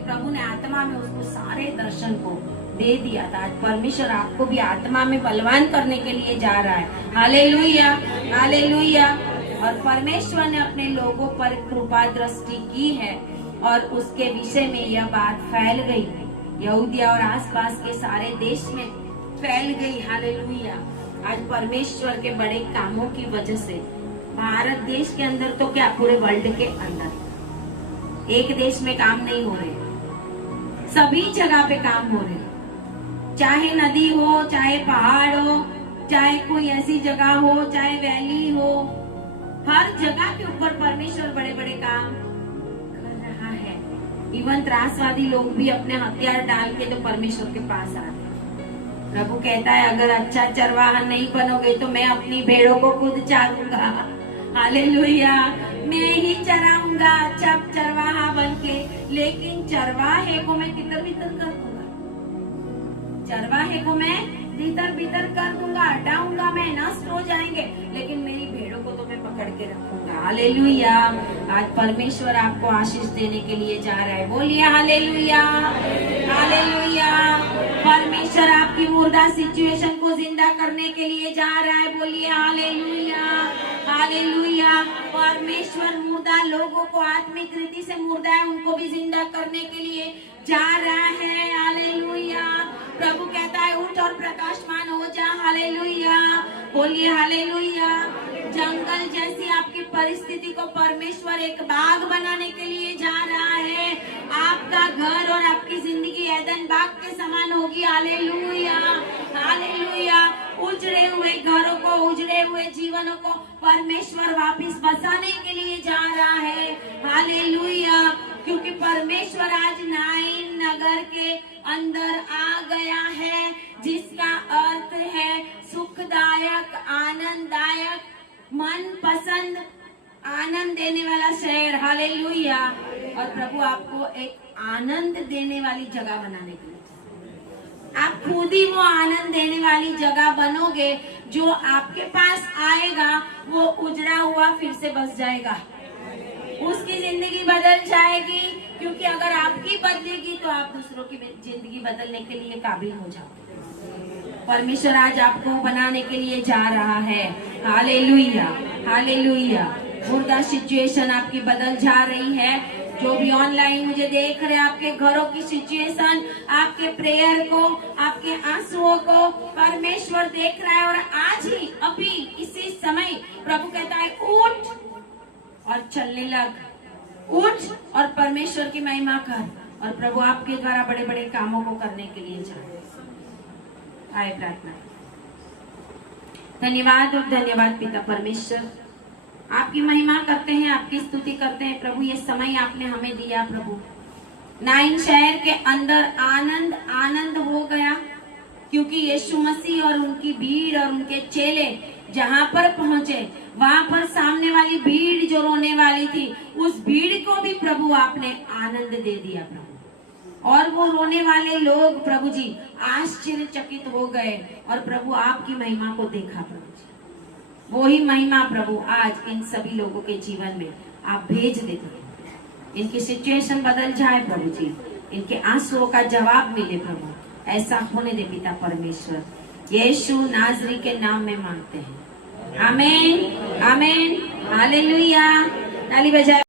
प्रभु ने आत्मा में उसको सारे दर्शन को दे दिया था। आज परमेश्वर आपको भी आत्मा में बलवान करने के लिए जा रहा है। Hallelujah, hallelujah. और परमेश्वर ने अपने लोगों पर कृपा दृष्टि की है और उसके विषय में यह बात फैल गई, यहूदिया और आसपास के सारे देश में फैल गई। हालेलुया। आज परमेश्वर के बड़े कामों की वजह से भारत देश के अंदर तो क्या पूरे वर्ल्ड के अंदर एक देश में काम नहीं हो रहे, सभी जगह पे काम हो रहे। चाहे नदी हो, चाहे पहाड़ हो, चाहे कोई ऐसी जगह हो, चाहे वैली हो, हर जगह के ऊपर परमेश्वर बड़े बड़े काम कर रहा है। इवन त्रासवादी लोग भी अपने हथियार डाल के तो परमेश्वर के पास आ रहे। प्रभु कहता है अगर अच्छा चरवाहा नहीं बनोगे तो मैं अपनी भेड़ों को खुद चारूंगा। हालेलुया। मैं ही चराऊंगा अच्छा चरवाहा बन के, लेकिन चरवाहे को मैं तितर बितर कर दूंगा, चरवाहे को मैं भीतर भीतर कर दूंगा, हटाऊंगा, मैं नष्ट हो जाएंगे, लेकिन मेरी भेड़ों को तो मैं पकड़ के रखूंगा। हालेलुया। आज परमेश्वर आपको आशीष देने के लिए जा रहा है। बोलिए हालेलुया, हालेलुया। परमेश्वर आपकी मुर्दा सिचुएशन को जिंदा करने के लिए जा रहा है। बोलिए हालेलुया, हालेलुया। परमेश्वर मुर्दा लोगों को आत्मिक रीति से मुर्दा है उनको भी जिंदा करने के लिए जा रहा है। हालेलुया। प्रभु कहता है उठ और प्रकाशमान हो जा। हालेलुया, बोलिए हालेलुया। जंगल जैसी आपकी परिस्थिति को परमेश्वर एक बाग बनाने के लिए जा रहा है। आपका घर और आपकी जिंदगी एदन बाग के समान होगी। Hallelujah, hallelujah. उजड़े हुए घरों को, उजड़े हुए जीवनों को परमेश्वर वापस बसाने के लिए जा रहा है। हालेलुया। क्योंकि परमेश्वर आज नाइन नगर के अंदर आ गया है, जिसका अर्थ है सुखदायक, आनंददायक, मन पसंद, आनंद देने वाला शहर। हालेलुया। और प्रभु आपको एक आनंद देने वाली जगह बनाने के लिए, आप खुद ही वो आनंद देने वाली जगह बनोगे। जो आपके पास आएगा वो उजड़ा हुआ फिर से बस जाएगा, उसकी जिंदगी बदल जाएगी। क्योंकि अगर आपकी बदलेगी तो आप दूसरों की जिंदगी बदलने के लिए काबिल हो जाओगे। परमेश्वर आज आपको बनाने के लिए जा रहा है। Hallelujah, hallelujah. मुर्दा सिचुएशन आपकी बदल जा रही है। जो भी ऑनलाइन मुझे देख रहे हैं, आपके घरों की सिचुएशन, आपके प्रेयर को, आपके आंसुओं को परमेश्वर देख रहा है। और आज ही अभी इसी समय प्रभु कहता है उठ और चलने लग, उठ और परमेश्वर की महिमा कर। और प्रभु आपके द्वारा बड़े बड़े कामों को करने के लिए जाए। आए प्रार्थना। धन्यवाद और धन्यवाद पिता परमेश्वर, आपकी महिमा करते हैं, आपकी स्तुति करते हैं। प्रभु ये समय आपने हमें दिया। प्रभु नाइन शहर के अंदर आनंद आनंद हो गया, क्योंकि यीशु मसीह और उनकी भीड़ और उनके चेले जहाँ पर पहुंचे, वहाँ पर सामने वाली भीड़ जो रोने वाली थी, उस भीड़ को भी प्रभु आपने आनंद दे दिया प्रभु। और वो रोने वाले लोग प्रभु जी आश्चर्यचकित हो गए और प्रभु आपकी महिमा को देखा। प्रभु जी वो ही महिमा प्रभु आज इन सभी लोगों के जीवन में आप भेज देते, इनकी सिचुएशन बदल जाए प्रभु जी, इनके आंसुओं का जवाब मिले प्रभु। ऐसा होने दे पिता परमेश्वर। यीशु नाजरी के नाम में मांगते हैं। आमीन, आमीन, हालेलुया। ताली बजाए।